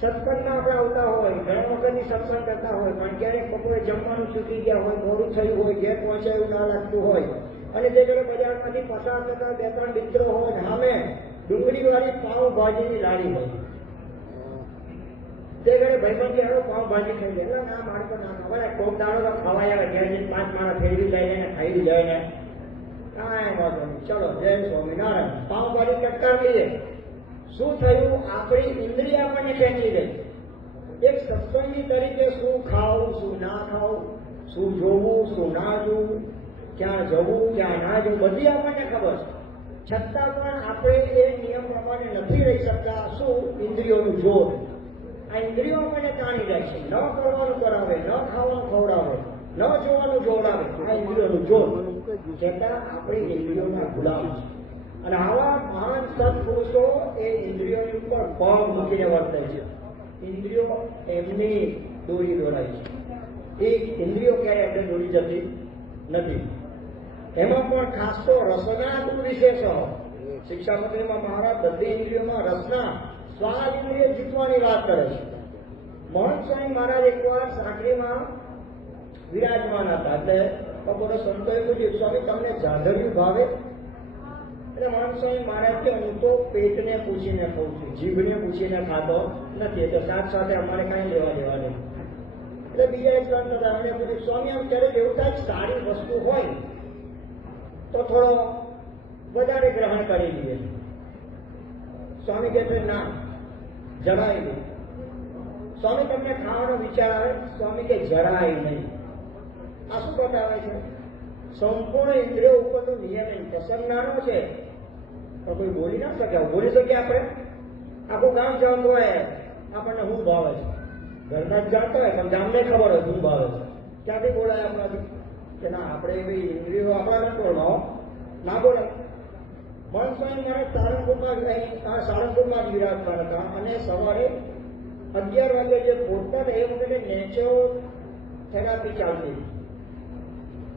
સત્સંગમાં આપણે આવતા હોય, ઘણા વખતની સત્સંગ કરતા હોય, પણ ક્યારેક બપોરે જમવાનું ચૂકી ગયા હોય, મોડું થયું હોય, ઘેર પહોંચાયું ના લાગતું હોય, અને તે જોડે બજારમાંથી પસાર થતા બે ત્રણ મિત્રો હોય, સામે ડુંગળીવાળી પાઉંભાજીની લારી હોય, તે ઘરે ભાઈબંધ કે હાલો પાઉંભાજી ખાઈ જાય. એટલે ના મારે તો ના ખબર, કોક દાડો તો ખવાય આવે, ઘેર જઈને 5 માણસ ફેરવી જાય ને ખાઈ જાય ને કાંઈ વાંધો નહીં, ચલો જય સ્વામિનારાયણ, પાઉંભાજી ચટકાર લઈએ. શું થયું? આપણી ઇન્દ્રિય આપણને ખેંચી ગઈ. એક સત્સંગી તરીકે શું ખાવું, શું ના ખાવું, શું જોવું, શું ના જોવું, ક્યાં જવું, ક્યાં ના જવું, બધી આપણને ખબર છે. છતાં પણ આપણે એ નિયમ પ્રમાણે નથી રહી શકતા. શું? ઇન્દ્રિયોનું જોર. આ ઇન્દ્રિયો આપણને તાણી જાય છે. ન કરવાનું કરાવે, ન ખાવાનું ખવડાવે, ન જોવાનું જોડાવે. આ ઇન્દ્રિયોનું જોર. છતાં આપણે ઇન્દ્રિયોના ગુલામ છે. અને આવા મહાન સત્પુરુષો એ ઇન્દ્રિયોની ઉપર પગ મૂકીને વર્તે છે. ઇન્દ્રિયો એમની દોરી દોરાય છે. એ ઇન્દ્રિયો ક્યારેય આપણે દોરી જતી નથી. એમાં પણ ખાસ તો રસના વિશેષ શિક્ષાપત્રીમાં મહારાજ બધી ઇન્દ્રિયોમાં રસના સ્વાદ ઇન્દ્રિય જીતવાની વાત કરે છે. મહંત સ્વામી મહારાજ એકવાર સાંકળીમાં વિરાજમાન હતા, એટલે બપોરે સંતોએ પૂછ્યું, સ્વામી તમને જાદવ્યું ભાવે? એટલે મહંત સ્વામી મહારાજ કે હું તો પેટને પૂછીને ખાઉં છું, જીભને પૂછીને ખાતો નથી, એટલે સાથે સાથે અમારે કાંઈ લેવા દેવા નહીં. એટલે બીજા એક સંત હતા, એમણે પૂછ્યું, સ્વામી આમ ક્યારેક એવું થાય સારી વસ્તુ હોય તો થોડો વધારે ગ્રહણ કરી લઈએ. સ્વામી કહે છે ના, જરાય નહીં. સ્વામી તમને ખાવાનો વિચાર આવે? સ્વામી કે જરાય નહીં. આ શું બતાવે છે? સંપૂર્ણ ઇન્દ્રિયો ઉપરનો નિયમન. પ્રસંગ નાનો છે પણ કોઈ બોલી ના શકે. બોલી શકીએ આપણે? આખું ગામ જાણતું હોય આપણને હું ભાવે છે, ઘરના જ જાણતા હોય પણ ગામને ખબર હોય શું ભાવે છે. ક્યાંથી બોલાય આપણાથી કે ના આપણે એવી ઇન્દ્રિયો આપણા કંટ્રોલમાં ના બોલાય. મહંત સ્વામી મારે સાળંગપુરમાં જ વિરાજમાન હતા અને સવારે 11 વાગે જે પહોંચતા હતા એ વખતે નેચરો થેરાપી ચાલતી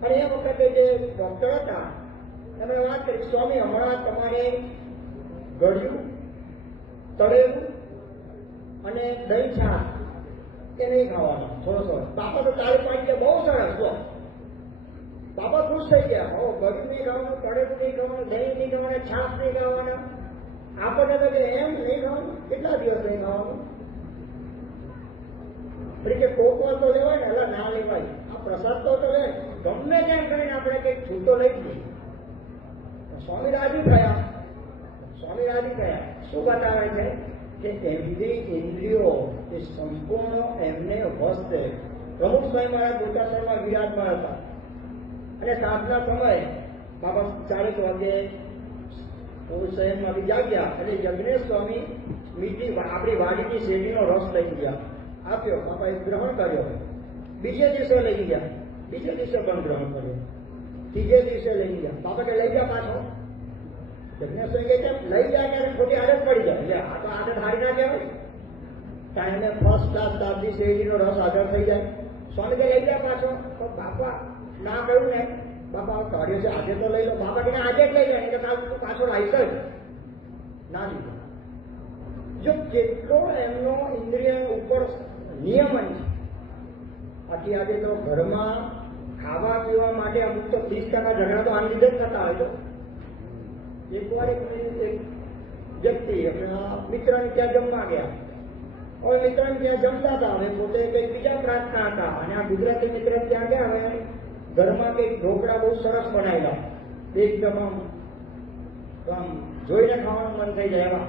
અને એ વખતે જે ડોક્ટર હતા એમણે વાત કરી, સ્વામી હમણાં તમારે ગળ્યું, તળેલું અને દહીં છાશ એ નહીં ખાવાનું, થોડો. બાપા તો તાળી પાડી કે બહુ સરસ. બાપા ખુશ થઈ ગયા. હો, ગળ્યું નહીં ખાવાનું, તળેલું નહીં ખાવાનું, દહીં નહીં ખાવાનું, છાશ નહીં ખાવાના. આપણને તો એમ નહીં ખાવાનું, કેટલા દિવસ નહીં ખાવાનું? એટલે કે કોકવા તો લેવાય ને, એટલે ના લેવાય. આ પ્રસાદ તો લે, ગમે તેમ કરીને આપણે કંઈક છૂટો લઈ જઈએ. સ્વામી રાજી થયા. સ્વામી રાજી થયા. શું બતાવે છે કે એમની ઇન્દ્રિયો એ સંપૂર્ણ એમને વસ્તે. પ્રમુખ સ્વામી મહારાજ બોટાસરમાં વિરાજમાન હતા અને સાંજના સમયે બાબા 4 વાગે શહેરમાંથી જાગ્યા એટલે યજ્ઞેશ સ્વામી આપણી વાડીની શેરડીનો રસ લઈ ગયા, આપ્યો. બાપાએ ગ્રહણ કર્યો. બીજે દિવસે લઈ ગયા, બીજે દિવસે પણ ગ્રહણ કર્યો, ત્રીજે દિવસે લઈ ગયા. બાપા કે લઈ ગયા પાછો. યજ્ઞેશ સ્વામી કહે કેમ લઈ જાય ત્યારે ખોટી આદત પડી જાય. એટલે આ તો આદત હારી ના કહેવાય. ટાઈમે ફર્સ્ટ ક્લાસ તાપની શેરડીનો રસ આગળ થઈ જાય. સ્વામી કે લઈ ગયા પાછો. તો બાપા ના કહ્યું ને, બાપા કાઢ્યો છે આજે તો લઈ લો. બાપા કે આજે જ લઈ જાય કે કાલ તું પાછો લાવીશ જ ના લીધો. જો કેટલો એમનો ઇન્દ્રિય ઉપર નિયમન છે. બાકી આજે તો ઘરમાં ખાવા પીવા માટે અમુક તો 30% ઝઘડા તો આની લીધે જ થતા હોય. તો એકવાર એક વ્યક્તિ મિત્રને ત્યાં જમવા ગયા. હવે મિત્રને ત્યાં જમતા હતા, હવે પોતે કંઈક બીજા પ્રાર્થના હતા અને આ ગુજરાતી મિત્ર ત્યાં ગયા. હવે ઘરમાં કંઈક ઢોકળા બહુ સરસ બનાવેલા, એકદમ આમ જોઈને ખાવાનું મન થઈ જાય એવા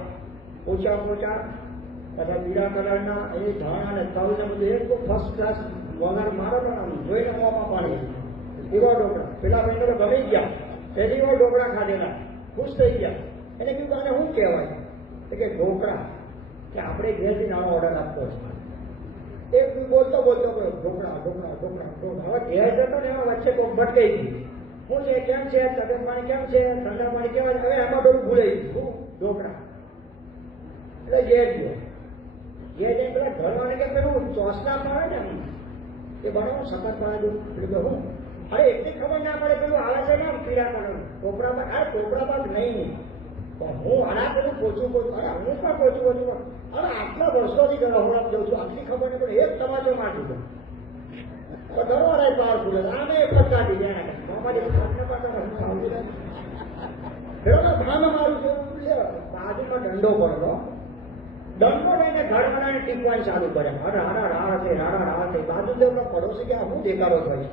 પોચા પોચા, બધા પીળા કલરના એ ધાણા અને તલ ને બધું એક ફર્સ્ટ ક્લાસ વઘાર મારો પણ આમ જોઈને મોંમાં પાણી એવા ઢોકળા. પેલા ભાઈને તો ગમી ગયા, પહેલી વાર ઢોકળા ખાધેલા, ખુશ થઈ ગયા. એને કીધું આને શું કહેવાય? કે ઢોકળા, કે આપણે ઘેરથી નાનો ઓર્ડર આપતો છે. એક બોલતો બોલતો ઢોકળા ઢોકળા ઢોકળા ઢોકળા. હવે ઘેર જતો ને એમાં વચ્ચે કોક ભટકાઈ ગઈ. શું છે, કેમ છે, તબિયત પાણી કેમ છે, ઠંડા પાણી કેવા? હવે એમાં થોડું ભૂલાઈ ગયું ઢોકળા. એટલે ઘેર ગયો. ઘેર જઈને પેલા ઘરવાળાને કે પેલું ચોસલા પાડે ને એ બનાવો, સખત પાડે દઉં. એટલે હું અરે એટલી ખબર ના પડે પેલું આવે છે ને પીડા કરવાનું ટોપરા પર. અરે ટોપરા પર નહીં, પણ હું આના પેલું પોચું પોચું. અરે હું પણ પોચું પોચું. અરે આટલા વર્ષોથી રહોડાપ જઉં છું, આટલી ખબર નહીં પડે. એક તમાચો મારી દીધો તો ઘરવાળા પાવરફુલ આને ફટકાટી જાય. ભાન મારું છું, બાજુમાં દંડો પડતો. દંડો લઈને ઘરવાળાને ટીપવાનું ચાલુ કરે. અરે હારા રાહ છે, રાડા રાહ છે. બાજુ દેવનો પડોશી કે હું દેખાડો થાય.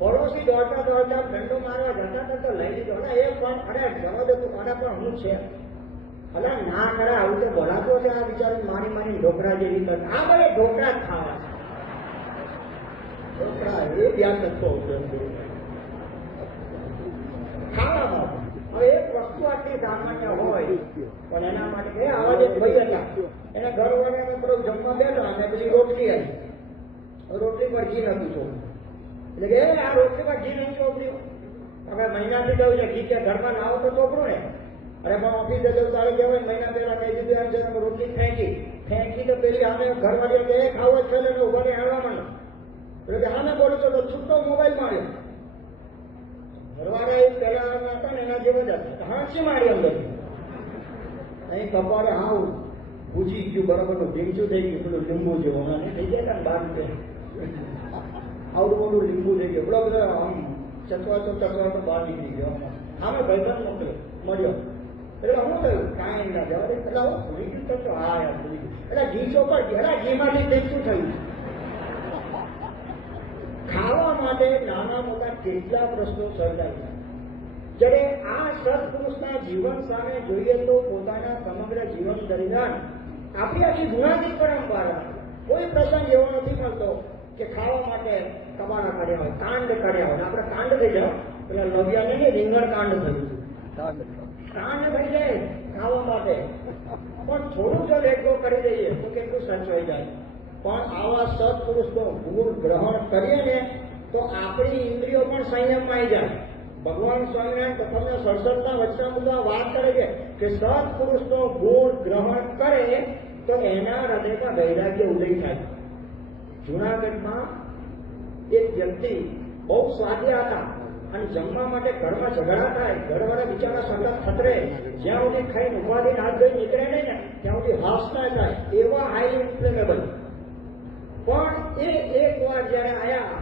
પડોશી દોડતા દોડતા દંડો મારવા જતા હતા તો લઈ લીધો. એ પણ અરે જવા દે તું, આના પણ હું છે. અરે ના કરે, આવું તો બોલાતો છે આ બિચારી મારી મારી ઢોકળા જેવી કરે. આ ભાઈ ઢોકળા જ ખાવા ઢોકળા એ ધ્યાન નથી ખાવામાં. હવે એક વસ્તુ આટલી સામાન્ય હોય પણ એના માટે આવા જે ભાઈ હતા એના ઘરવાળાને થોડુંક જમવા બેઠા અને પછી રોટલી આવી. રોટલી પર ઘી નથી ચોખ્યું. એટલે કે આ રોટલી પર ઘી નહીં ચોપડ્યું. હવે મહિનાથી કહ્યું છે ઘી કે ઘરમાં લાવો તો ચોપડું ને. અરે પણ ઓફિસે જવું તારે કહેવાય મહિના પહેલા કહી દીધું એમ છે રોટલી ફેંકી તો પેલી અમે ઘરવાળી કે એ ખાવો જ છે ને ઉભા ને હાલવા માંડો. એટલે કે હા મેં બોલું છું તો છૂટો મોબાઈલ માર્યો. ઘરવાળા એ પહેલા હતા ને એના જેવો જ હતા. હાંસી મારી અંદર અહીં કપાળે હા પૂજી ગયું બરાબર ભીંચું થઈ ગયું. પેલું લીંબુ જેવું હમણાં થઈ જાય ને 12 આવડું મોટું લીંબુ થઈ ગયું. એટલો બધો આમ ચકવાતો બહાર નીકળી ગયો. હા મેં ભાઈબંધ મોકલ્યો મળ્યો. એટલે શું થયું? કાંઈ ના જવા દે. એટલે હું ભૂલી ગયું તો હા યાર ભૂલી ગયું. એટલે ઘી ચોપર ગયા. ઘીમાંથી કંઈક શું થયું? ખાવા માટે નાના મોટા કેટલા પ્રશ્નો સર્જાય. જ્યારે આ સત્પુરુષના જીવન સામે જોઈએ તો પોતાના સમગ્ર જીવન દરમિયાન આપણી આખી ગુણાતીત પરંપરા કોઈ પ્રસંગ એવો નથી મળતો કે ખાવા માટે કબાડા કર્યા હોય, કાંડ કર્યા હોય. આપણે કાંડ થઈ જાવ પેલા લવ્યાને ને રીંગણ કાંડ થયું. કાંડ થઈ જાય ખાવા માટે પણ થોડું જો લેખો કરી દઈએ તો કેટલું સચવાઈ જાય. પણ આવા સત્પુરુષનો ગુણ ગ્રહણ કરીએ ને તો આપણી ઇન્દ્રિયો પણ સંયમમાં આવી જાય. ભગવાન સ્વામિનારાયણ તમને સડસઠના વચનામૃતમાં વાત કરે છે કે સત્પુરુષનો ગુણ ગ્રહણ કરે તો એના હૃદયમાં વૈરાગ્ય ઉદય થાય. જૂનાગઢમાં એક વ્યક્તિ બહુ સ્વાધ્યા હતા અને જમવા માટે ઘરમાં ઝઘડા થાય. ઘરવાળા બિચારા સતત ખતરે. જ્યાં સુધી ખાઈને ઉપાધિ હાથ ધોઈ નીકળે નહીં ને ત્યાં સુધી હાસ ના થાય. એવા હાઈલી ઇન્ફ્લેમેબલ. પણ એ એક વાર જયારે આયા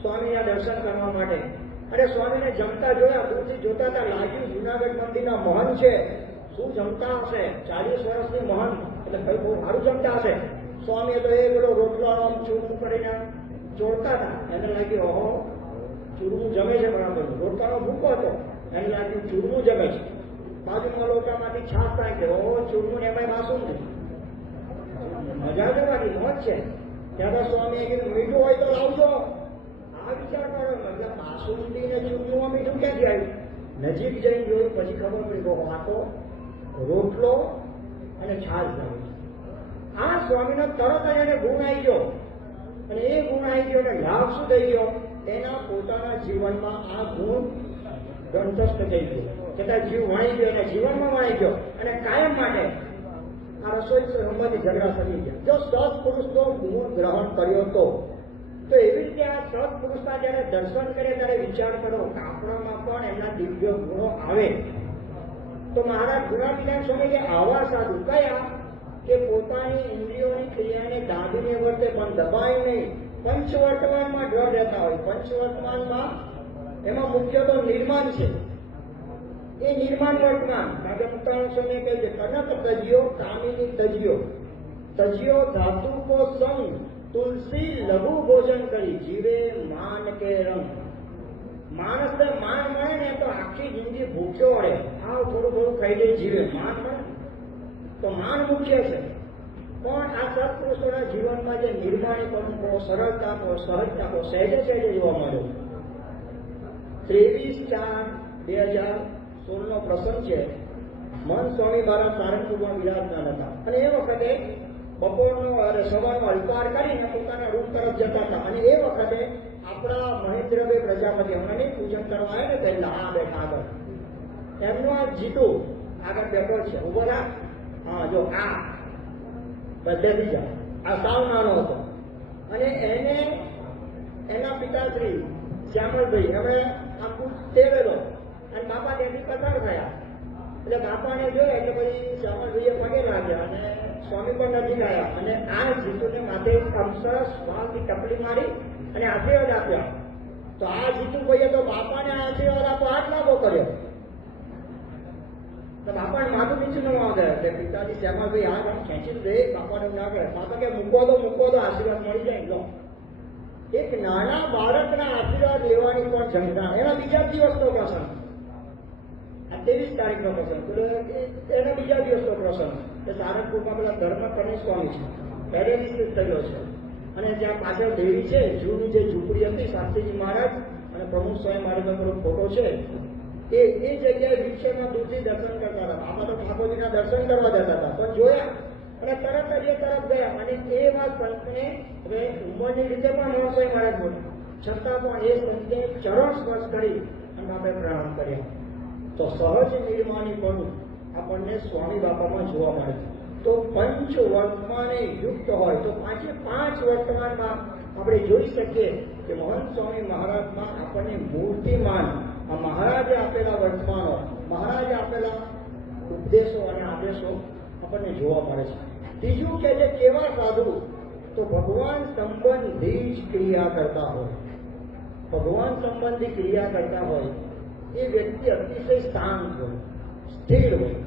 સ્વામીના દર્શન કરવા માટે અને સ્વામીને જમતા જોયા, દૂરથી જોતા હતા લાગ્યું જૂનાગઢ મંદિરના મહંત છે. શું જમતા હશે? 40 વર્ષની મહંત એટલે ભાઈ બહુ સારું જમતા હશે. સ્વામીએ તો એ પેલો રોટલાનો ચૂરમું કરીને જોડતા હતા. એને લાગ્યું ઓહો ચૂરમું જમે છે બરાબર. રોટલાનો ભૂકો હતો એને લાગ્યું ચૂરમું જમે છે. બાજુમાં લોટામાંથી છાશ નાખે ઓહો ચૂરમું એમાં માસુમ છે. મજા જવાની મોજ છે. ત્યારે સ્વામીએ કીધું મીઠું હોય તો લાવજો. આ વિચાર કરો એટલે બાસુંદી ને ચૂરમું મીઠું ક્યાંથી આવ્યું? નજીક જઈને જોયું પછી ખબર પડી કે આ તો રોટલો અને છાશ લાવે છે. આ સ્વામીનો તરત જ એને ગુણ આવી ગયો અને એ ગુણ આવી ગયો એટલે લાભ શું થઈ ગયો? એના પોતાના જીવનમાં આ ગુણ ગ્રંથસ્થ થઈ ગયો. કેટલા જીવ વણી ગયો અને જીવનમાં વણી ગયો અને કાયમ માટે આ રસોઈ સંબંધી ઝઘડા થઈ ગયા. જો સત્પુરુષનો ગુણ ગ્રહણ કર્યો તો એવી રીતે આ સત્પુરુષના જયારે દર્શન કરે ત્યારે વિચાર કરો કે આપણામાં પણ એમના દિવ્ય ગુણો આવે. તો મહારાજ ગુણાતીતાનંદ સ્વામી કે આવા સાધુ કયા કે પોતાની ઇન્દ્રિયોની ક્રિયાને દાબીને વર્તે પણ દબાય નહીં. પંચવર્તમાનમાં દ્રઢ રહેતા હોય. પંચવર્તમાનમાં એમાં મુખ્ય તો નિર્માણ છે. એ નિર્માણ વર્તમાન રાજા મુક્તાનંદ સ્વામી કહે છે કનક તજ્યો કામિની તજ્યો ધાતુ કો સંગ તુલસી લઘુ ભોજન કરી જીવે માન કે રંગ. માણસને માન મળે ને તો આખી જિંદગી ભૂખ્યો રહે. આવ થોડું થોડું ખાઈ દે જીવે. માન મળે તો માન મુખ્ય છે. પણ આ સત્પુરુષોના જીવનમાં જે નિર્માણીપણું કહો, સરળતા કહો, સહજતા કહો, સહેજે સહેજે જોવા મળ્યો. 23/4/2016 નો પ્રસંગ છે. મહંત સ્વામી મહારાજ સારંગપુરમાં વિરાજમાન હતા અને એ વખતે બપોરનો સવારનો અલ્પાર કરીને પોતાના રૂમ તરફ જતા હતા. અને એ વખતે આપણા મહેન્દ્રભાઈ પ્રજાપતિ હમણાં પૂજન કરવા આવે ને પહેલા આ બેઠા આગળ, એમનો આ જીતુ આગળ બેઠો છે. ઉભો રાખ. હા, જો આ બધે બીજા આ સાવ નાનો હતો અને એને એના પિતાશ્રી શ્યામલભાઈ હવે આખું તેવેલો અને બાપા ત્યાંથી પસાર થયા. એટલે બાપાને જોયા એટલે પછી શ્યામલભાઈએ પગે લાગ્યા અને સ્વામી પણ નજીક આવ્યા અને આ જીતુને માથે સરસ વાળથી ટપલી મારી અને આશીર્વાદ આપ્યા. તો આ જીતુભાઈએ તો બાપાને આશીર્વાદ આપો હાથ લાગો કર્યો. તો બાપાને માથું નીચું ન આવે એટલે પિતાજી શ્યામલભાઈ હાથ આમ ખેંચી દે, બાપાને ના કરે. બાપા કે મૂકો તો આશીર્વાદ મળી જાય. લો, એક નાના બાળકના આશીર્વાદ લેવાની પણ ઝંખના. એના બીજા દિવસનો પ્રસંગ, આ 23 તારીખનો પ્રસંગ, એના બીજા દિવસનો પ્રસંગ. સારંગપુરમાં પેલા ધર્મ કનેશ સ્વામી છે, પહેલે દિવસે થયેલો છે. અને ત્યાં પાછળ દેવી છે, જૂની જે ઝૂંપડી હતી, શાસ્ત્રીજી મહારાજ અને પ્રમુખ સ્વામી મહારાજનો ફોટો છે. એ જગ્યાએ વિક્ષેપમાં દૂરથી દર્શન કરતા હતા. આમાં તો ઠાકોરજીના દર્શન કરવા જતા હતા પણ જોયા અને તરત જ એ તરફ ગયા. અને એ વાત સંતને હવે ઉંમરની રીતે પણ મહંત સ્વામી મહારાજ બોલ્યા, છતાં પણ એ સંતને ચરણ સ્પર્શ કરી અને આપણે પ્રણામ કર્યા. તો સહજ નિર્માણી પણ આપણને સ્વામી બાપામાં જોવા મળે. તો પંચ વર્તમાને યુક્ત હોય તો 5 વર્તમાનમાં આપણે જોઈ શકીએ કે મહંત સ્વામી મહારાજમાં આપણને મૂર્તિમાન આ મહારાજે આપેલા વર્તમાનો, મહારાજે આપેલા ઉપદેશો અને આદેશો આપણને જોવા મળે છે. ત્રીજું કે જે કેવા સાધુ તો ભગવાન સંબંધી જ ક્રિયા કરતા હોય. ભગવાન સંબંધી ક્રિયા કરતા હોય એ વ્યક્તિ અતિશય શાંત હોય, સ્થિર હોય.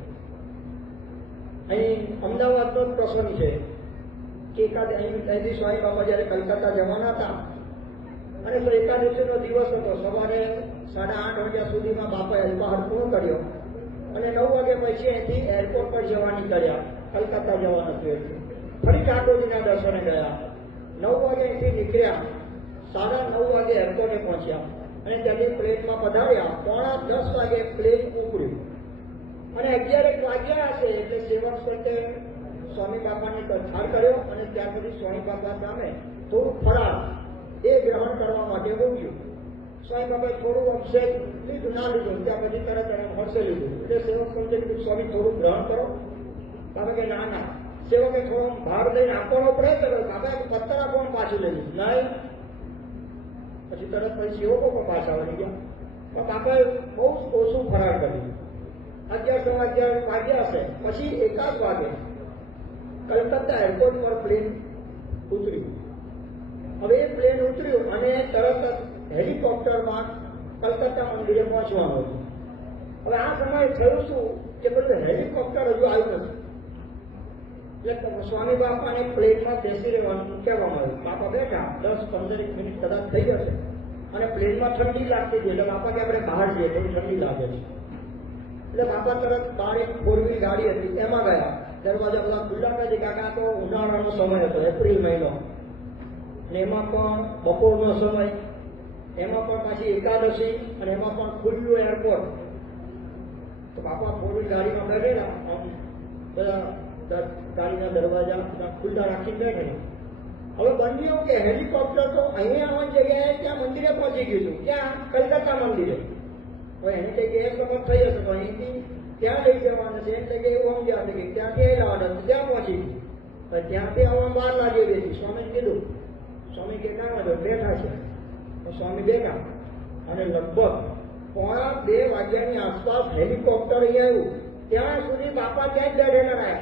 અહીં અમદાવાદનો જ પ્રસંગ છે કે અહીંથી સ્વામી બાપા જયારે કલકત્તા જવાના હતા અને એકાદશીનો દિવસ હતો. સવારે 8:30 વાગ્યા સુધીમાં બાપાએ અલ્પાહાર પૂર્ણ કર્યો અને 9 વાગ્યા પછી અહીંથી એરપોર્ટ પર જવા નીકળ્યા. કલકત્તા જવાનું હતું એટલે ફરી ઠાકોરજીના દર્શને ગયા. 9 વાગે અહીંથી નીકળ્યા, 9:30 વાગે એરપોર્ટે પહોંચ્યા અને ત્યાંથી પ્લેનમાં પધાર્યા. 9:45 વાગે પ્લેન ઉપડ્યું અને 11 વાગ્યા હશે એટલે સેવક સંતે સ્વામી બાપાને તથાર કર્યો અને ત્યાર પછી સ્વામી બાપા સામે થોડું ફરાળ એ ગ્રહણ કરવા માટે મૂક્યું. સ્વામી બાપાએ થોડું અભિષેક લીધું, ના લીધું, ત્યાં પછી તરત હર્ષે લીધું. એટલે સેવક સંતે કીધું સ્વામી થોડું ગ્રહણ કરો. બાપા કે ના. સેવકે થોડો ભાર લઈને આપવાનો પ્રયત્ન કર્યો. બાપાએ પથ્થર આપવાનું પાછું લઈ લીધું, નહીં. પછી તરત પછી સેવકો પણ પાછા વળી ગયા. પણ બાપાએ બહુ ઓછું ફરાળ કર્યું. 11:11 વાગ્યા હશે પછી 1 વાગે કલકત્તા એરપોર્ટ પર પ્લેન ઉતર્યું. હવે એ પ્લેન ઉતર્યું અને તરત જ હેલિકોપ્ટરમાં કલકત્તા મંદિરે પહોંચવાનું હતું. હવે આ સમયે થયું શું કે બધું હેલિકોપ્ટર હજુ આવ્યું નથી. એટલે સ્વામી બાપાને પ્લેનમાં બેસી રહેવાનું કહેવામાં આવ્યું. બાપા બેઠા 10-15 મિનિટ કદાચ થઈ જશે અને પ્લેનમાં ઠંડી લાગતી હતી. એટલે બાપા કે આપણે બહાર જઈએ, થોડી ઠંડી લાગે છે. એટલે બાપા તરત બહાર એક 4-wheel ગાડી હતી એમાં ગયા. દરવાજા બધા ખુલ્લા નથી, કાકા તો ઉનાળાનો સમય હતો, એપ્રિલ મહિનો, ને એમાં પણ બપોરનો સમય, એમાં પણ પાછી એકાદશી અને એમાં પણ ખુલ્લું એરપોર્ટ. તો બાપા 4-wheel ગાડીમાં બેઠેલા, બધા ગાડીના દરવાજા ખુલ્લા રાખીને બેઠેલા. હવે બન્યું એવું કે હેલિકોપ્ટર તો અહીંયા આવવાની જગ્યાએ ત્યાં મંદિરે પહોંચી ગયું હતું. ક્યાં? કલકત્તા મંદિરે. હવે એને કંઈક એક વખત થઈ હશે તો અહીંથી ત્યાં લઈ જવાના છે એટલે કે એવું સમજ્યા છે કે ત્યાંથી લાવવાના, ત્યાં પહોંચી ગયું. હવે ત્યાંથી આવવામાં 12 લાગી ગઈ હતી. સ્વામીને કીધું. સ્વામી કે કાંઈ વાંધો, બેઠા છે. તો સ્વામી બેઠા અને લગભગ 1:45 વાગ્યાની આસપાસ હેલિકોપ્ટર અહીંયા આવ્યું. ત્યાં સુધી બાપા ત્યાં જ બેઠેલા રહ્યા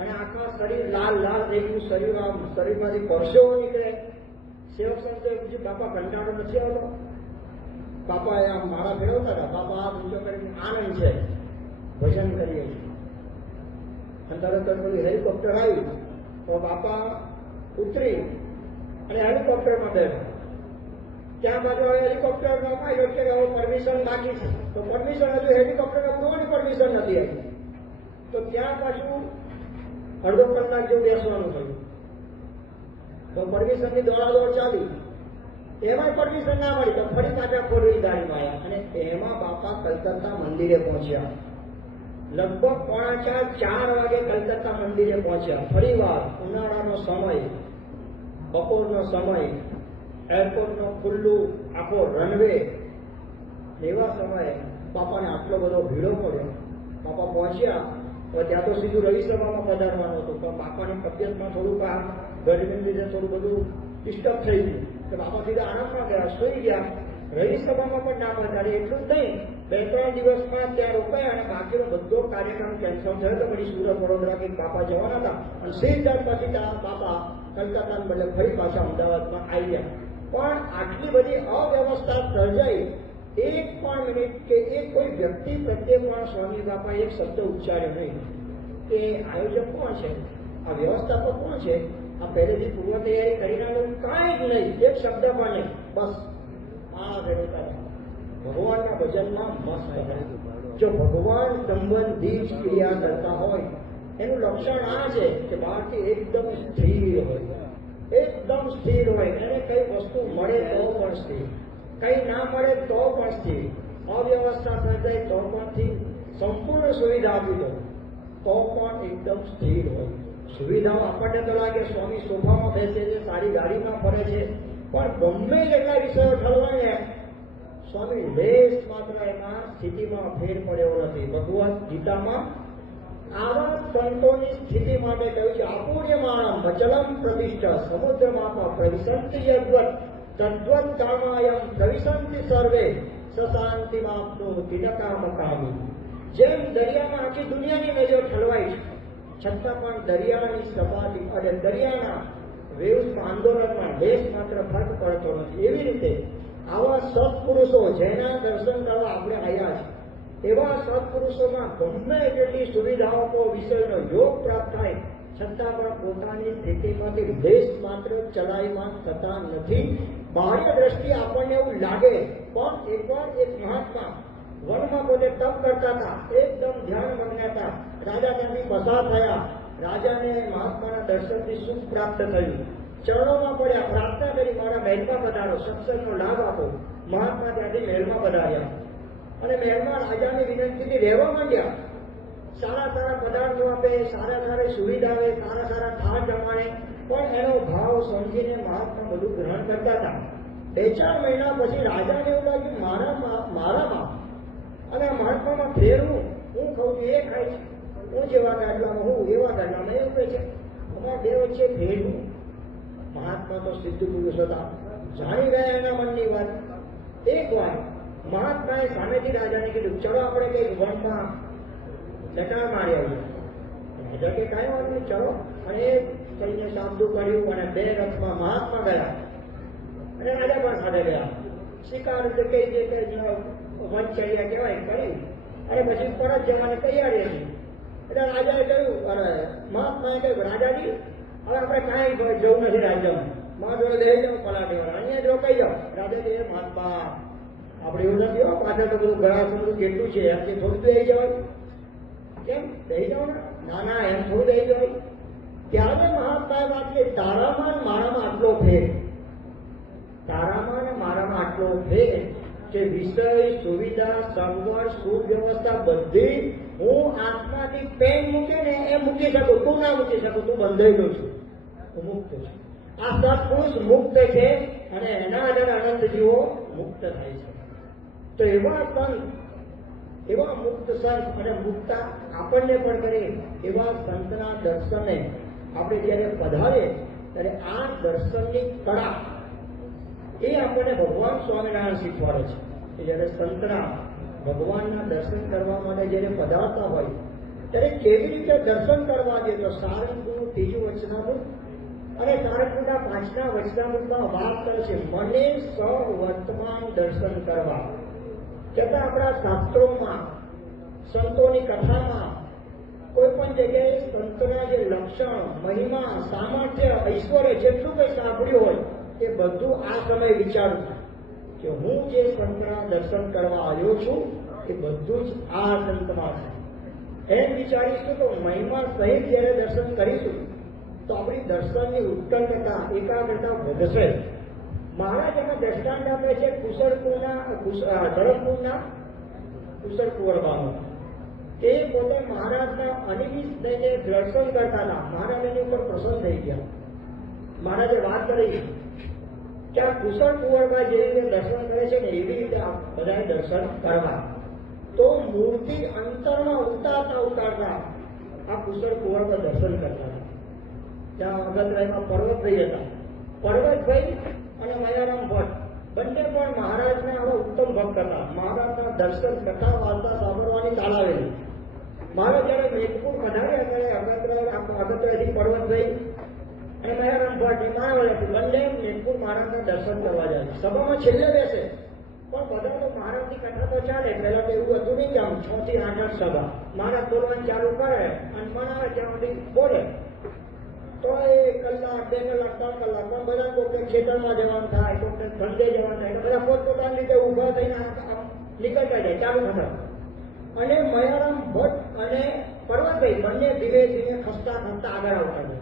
અને આખા શરીર લાલ થઈ ગયું. શરીરમાંથી પરસેવો નીકળે. સેવક સંતે પૂછ્યું, બાપા કંટાળો નથી આવતો? બાપાએ આમ મારા ફેરવતા હતા. બાપા આ ઊંચો કરીને આનંદ છે, ભજન કરીએ છીએ. અને તરત પેલી હેલિકોપ્ટર આવી તો બાપા ઉતરી અને હેલિકોપ્ટરમાં બેઠા. ત્યાં બાજુ હવે હેલિકોપ્ટરનો પાયલોટ કે હવે પરમિશન બાકી છે. તો પરમિશન હજુ હેલિકોપ્ટરને ઉડવાની પરમિશન નથી આવી. તો ત્યાં પાછું અડધો કલાક જેવું બેસવાનું થયું તો પરમિશનની દોડાદોડ ચાલી, એમાં પરમિશન ના મળી તો ફરી પાછા 4 વ્હીલ ગાડીમાં આવ્યા અને એમાં બાપા કલકત્તા મંદિરે પહોંચ્યા. લગભગ 3:45-4 વાગે કલકત્તા મંદિરે પહોંચ્યા. ફરી વાર ઉનાળાનો સમય, બપોરનો સમય, એરપોર્ટનો ખુલ્લું આખો રનવે, એવા સમયે બાપાને આટલો બધો ભીડો પડ્યો. બાપા પહોંચ્યા તો ત્યાં તો સીધું રવિ સભામાં પધારવાનું હતું, પણ બાપાની તબિયતમાં થોડુંક આ ગરમીને લીધે થોડું બધું ડિસ્ટર્બ થઈ ગયું તો બાપા સીધા આરામમાં ગયા, સુઈ ગયા. રવિ સભામાં પણ ના પધારે. એટલું જ નહીં, 2-3 દિવસમાં ત્યાં રોકાયા અને બાકીનો બધો કાર્યક્રમ કેન્સલ થયો તો પછી સુરત વડોદરા કે બાપા જવાના હતા અને સીધા પછી બાપા કલકત્તાને બદલે ફરી પાછા અમદાવાદમાં આવી ગયા. પણ આટલી બધી અવ્યવસ્થા સર્જાઈ, એક પણ મિનિટ કે એક કોઈ વ્યક્તિ પ્રત્યે પણ સ્વામી બાપા એક શબ્દ ઉચ્ચાર્યો નહીં કે આયોજક કોણ છે, આ વ્યવસ્થાપક કોણ છે, આ પહેલેથી પૂર્વ તૈયારી કરીને કાંઈ જ નહીં, એક શબ્દ પણ નહીં. બસ આ ભગવાનના ભજનમાં મસ્ત. જો ભગવાન સંબંધી ક્રિયા કરતા હોય એનું લક્ષણ આ છે કે બહારથી એકદમ સ્થિર હોય, એકદમ સ્થિર હોય. એને કઈ વસ્તુ મળે તો પણ સ્થિર, કઈ ના મળે તો પણ સ્થિર, અવ્યવસ્થા સર્જાય તો પણ સંપૂર્ણ સુવિધા આપી દો તો પણ એકદમ સ્થિર હોય. સુવિધાઓ આપણને તો લાગે સ્વામી સોફામાં બેસે છે, સારી ગાડીમાં ફરે છે, પણ ગમે એટલા વિષયો ઠલવાય સ્વામી લેશ માત્ર એમાં સ્થિતિમાં ફેર પડ્યો નથી. ભગવદ્ ગીતામાં આવા સંતોની સ્થિતિ માટે કહ્યું છે, આપૂર્યમાણમ અચલમ પ્રતિષ્ઠ સમુદ્રમાં પ્રવિશંતિ યદ્વત તદ્વત કામાયમ પ્રવિશંતિ સર્વે સશાંતિમાપ્નો તિનકામકામી. જેમ દરિયામાં આખી દુનિયાની નજર ઠલવાય છે, છતાં પણ દરિયાની સપાટી અને દરિયાના વેવ્સમાં આંદોલનમાં લેશ માત્ર ફરક પડતો નથી. એવી રીતે આવા સત્પુરુષો જેના દર્શન કરવા આપણે આવ્યા છે, એવા સત્પુરુષોમાં ગમે તેટલી સુવિધાઓ વિષયનો યોગ પ્રાપ્ત થાય છતાં પણ પોતાની સ્થિતિમાંથી લેશ માત્ર ચલાયમાન થતા નથી. બાહ્ય દ્રષ્ટિએ આપણને એવું લાગે, પણ એકવાર એક મહાત્મા વનમાં પોતે તપ કરતા હતા, એકદમ ધ્યાન મગ્ન હતા. રાજા ત્યાંથી પસાર થયા, રાજાને મહાત્માના દર્શનથી સુખ પ્રાપ્ત થયું. ચરણોમાં પડ્યા, પ્રાર્થના કરી મારા મહેલમાં પધારો, સત્સંગનો લાભ આપો. મહાત્મા ત્યાંથી મહેલમાં પધાર્યા અને મહેલમાં રાજાની વિનંતીથી રહેવા માંડ્યા. સારા સારા પદાર્થો આપે, સારા સુવિધા આપે, સારા થાળ જમાડે, પણ એનો ભાવ સમજીને મહાત્મા બધું ગ્રહણ કરતા હતા. 2-4 મહિના પછી રાજાને એવું લાગ્યું મારામાં અને મહાત્મામાં ફેરવું, હું ખાઉં છું એ ખાય છે, હું જેવા ગાડલામાં હું એવા ગાડલામાં એવું કહે છે, અમારા બે વચ્ચે ફેરવું. મહાત્મા તો સિદ્ધ પુરુષ હતા, જાણી ગયા એના મનની વાત. એક વાર મહાત્માએ સામેથી રાજાને કીધું, ચલો આપણે કઈક વનમાં લટાર મારી આવીએ. રાજા કે કાંઈ વાત નહીં, ચલો. અને એ કહીને સાબદું કર્યું અને 2 રથમાં મહાત્મા ગયા અને રાજા પણ સાથે ગયા. શિકાર કઈ જે વનચર્યા કહેવાય કરી અને પછી પરત જવાની તૈયારી હતી. એટલે રાજાએ કહ્યું, અરે મહાત્માએ કહ્યું, રાજાજી હવે આપણે કાંઈ જવું નથી રાજ્યમાં, માં જોડે લઈ જાઉં પલાટીવાળા, અહીંયા જો કહી જાઓ. રાજાજી એ મહાત્મા આપણે એવું નથી હો, પાછળ તો બધું ઘણા બધું કેટલું છે, એમથી થોડું દઈ જવાય. કેમ દઈ જાઓ ને? ના એમ થોડું દઈ જવાય. ત્યારે મહાત્માએ વાત કરી, તારામાં મારામાં આટલો ફેર, તારામાં ને મારામાં આટલો ફેર કે વિષય, સુવિધા, સગવડ, સુવ્યવસ્થા બધી હું આત્માથી પેન મૂકે ને એ મૂકી શકું, તું ના મૂકી શકું, તું બંધાઈ ગયો છું, હું મુક્ત છું. આ સત્પુરુષ મુક્ત છે અને એના આધારે અનંત જીવો મુક્ત થાય છે. તો એવા સંત, એવા મુક્ત સંત અને મુક્તા આપણને પણ કરે એવા સંતના દર્શને આપણે જ્યારે પધારે ત્યારે આ દર્શનની કળા એ આપણને ભગવાન સ્વામિનારાયણ શીખવાડે છે કે જ્યારે સંતના ભગવાનના દર્શન કરવા માટે જ્યારે પધારતા હોય ત્યારે કેવી રીતે દર્શન કરવા દે. તો સારંગપુરનું 3જું વચનામૃત અને સારંગપુરના 5મા વચનામૃતમાં વાત કરે છે, મને સવર્તમાન દર્શન કરવા. છતાં આપણા શાસ્ત્રોમાં, સંતોની કથામાં કોઈ પણ જગ્યાએ સંતના જે લક્ષણ, મહિમા, સામર્થ્ય, ઐશ્વર્ય જેટલું કંઈ સાંભળ્યું હોય એ બધું આ સમયે વિચારું છું કે હું જે સંતના દર્શન કરવા આવ્યો છું એ બધું જ આ સંતમાં છે. એમ વિચારીશું તો મહિમા સહિત જ્યારે દર્શન કરીશું તો આપણી દર્શનની ઉત્કંઠતા એકાગ્રતા વધશે. મહારાજ એમાં દ્રષ્ટાંત આપે છે ધરમપુરના કુશળ કુંવરબાનું. તે પોતે મહારાજના અનિમિત થઈને દર્શન કરતા હતા. મહારાજ એની ઉપર પ્રસન્ન થઈ ગયા. મહારાજે વાત કરી કે આ કુશળ કુંવરબા જે રીતે દર્શન કરે છે ને એવી રીતે બધાએ દર્શન કરવા. તો મૂર્તિ અંતરમાં ઉતારતા આ કુશળ કુંવરબા દર્શન કરતા હતા. ત્યાં અગતરાયમાં પર્વતભાઈ હતા. પર્વતભાઈ અને મયારામ ભટ્ટ બંને પણ મહારાજના આવા ઉત્તમ ભક્ત હતા. મહારાજના દર્શન કથા વાર્તા સાંભળવાની ચાલાવેલી. મહારાજ જયારે મેઘપુર પધાર્યા ત્યારે અગતરાયથી પર્વતભાઈ અને મયારામ ભટ્ટ એ માયાવળથી બંને મેઘપુર મહારાજના દર્શન કરવા જાય. સભામાં છેલ્લે બેસે પણ બધા તો મહારાજની કથા તો ચાલે. પહેલા તો એવું હતું નહીં કે આમ 6 થી 8 સભા મહારાજ બોલવાનું ચાલુ કરે અને મનાવે ત્યાં સુધી બોલે તો એ કલાક 2 કલાક 3 કલાક પણ બધા કોઈને ખેતરમાં જવાનું થાય, કોઈને ધંધે જવાનું થાય, બધા પોતપોતાની રીતે ઊભા થઈને નીકળતા જાય ચાલુ થતા. અને મયારામ ભટ્ટ અને પર્વતભાઈ બંને ધીરે ધીરે ખસતા આગળ આવતા જાય.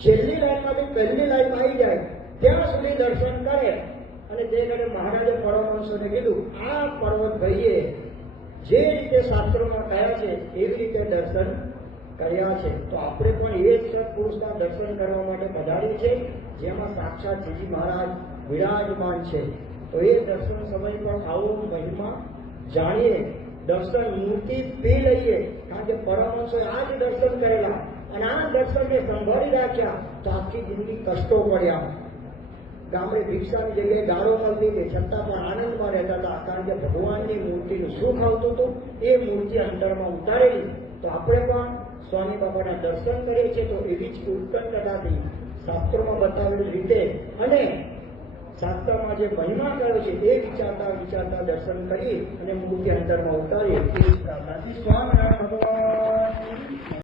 છેલ્લી લાઈનમાંથી પહેલી લાઈનમાં આવી જાય ત્યાં સુધી દર્શન કરે. અને તે ઘડે મહારાજે પરમહંસોને કીધું આ પર્વતભાઈએ જે રીતે શાસ્ત્રોમાં કહ્યા છે એવી રીતે દર્શન કર્યા છે. તો આપણે પણ એ જ સત્પુરુષના દર્શન કરવા માટે પધારીએ છે જેમાં સાક્ષાત શ્રીજી મહારાજ વિરાજમાન છે. તો એ દર્શન સમય પણ આવો મહિમા જાણીએ, દર્શન મૂર્તિ પી લઈએ. કારણ કે પરમહંસોએ આ જ દર્શન કરેલા અને આ દર્શનને સંભાળી રાખ્યા તો આખી જિંદગી કષ્ટો પડ્યા. ગામડે ભિક્ષાની જગ્યાએ ગાળો મળતી હતી છતાં પણ આનંદમાં રહેતા હતા. કારણ કે ભગવાનની મૂર્તિનું સુખ આવતું હતું એ મૂર્તિ અંતરમાં ઉતારેલી. તો આપણે પણ સ્વામી બાબાના દર્શન કરીએ છીએ તો એવી જ ઉત્કંઠતાથી શાસ્ત્રોમાં બતાવેલી રીતે અને શાસ્ત્રમાં જે મહિમા કર્યો છે એ વિચારતા દર્શન કરી અને મૂર્તિ અંતરમાં ઉતારીએ. એ જ પ્રાર્થનાથી સ્વામિનારાયણ ભગવાન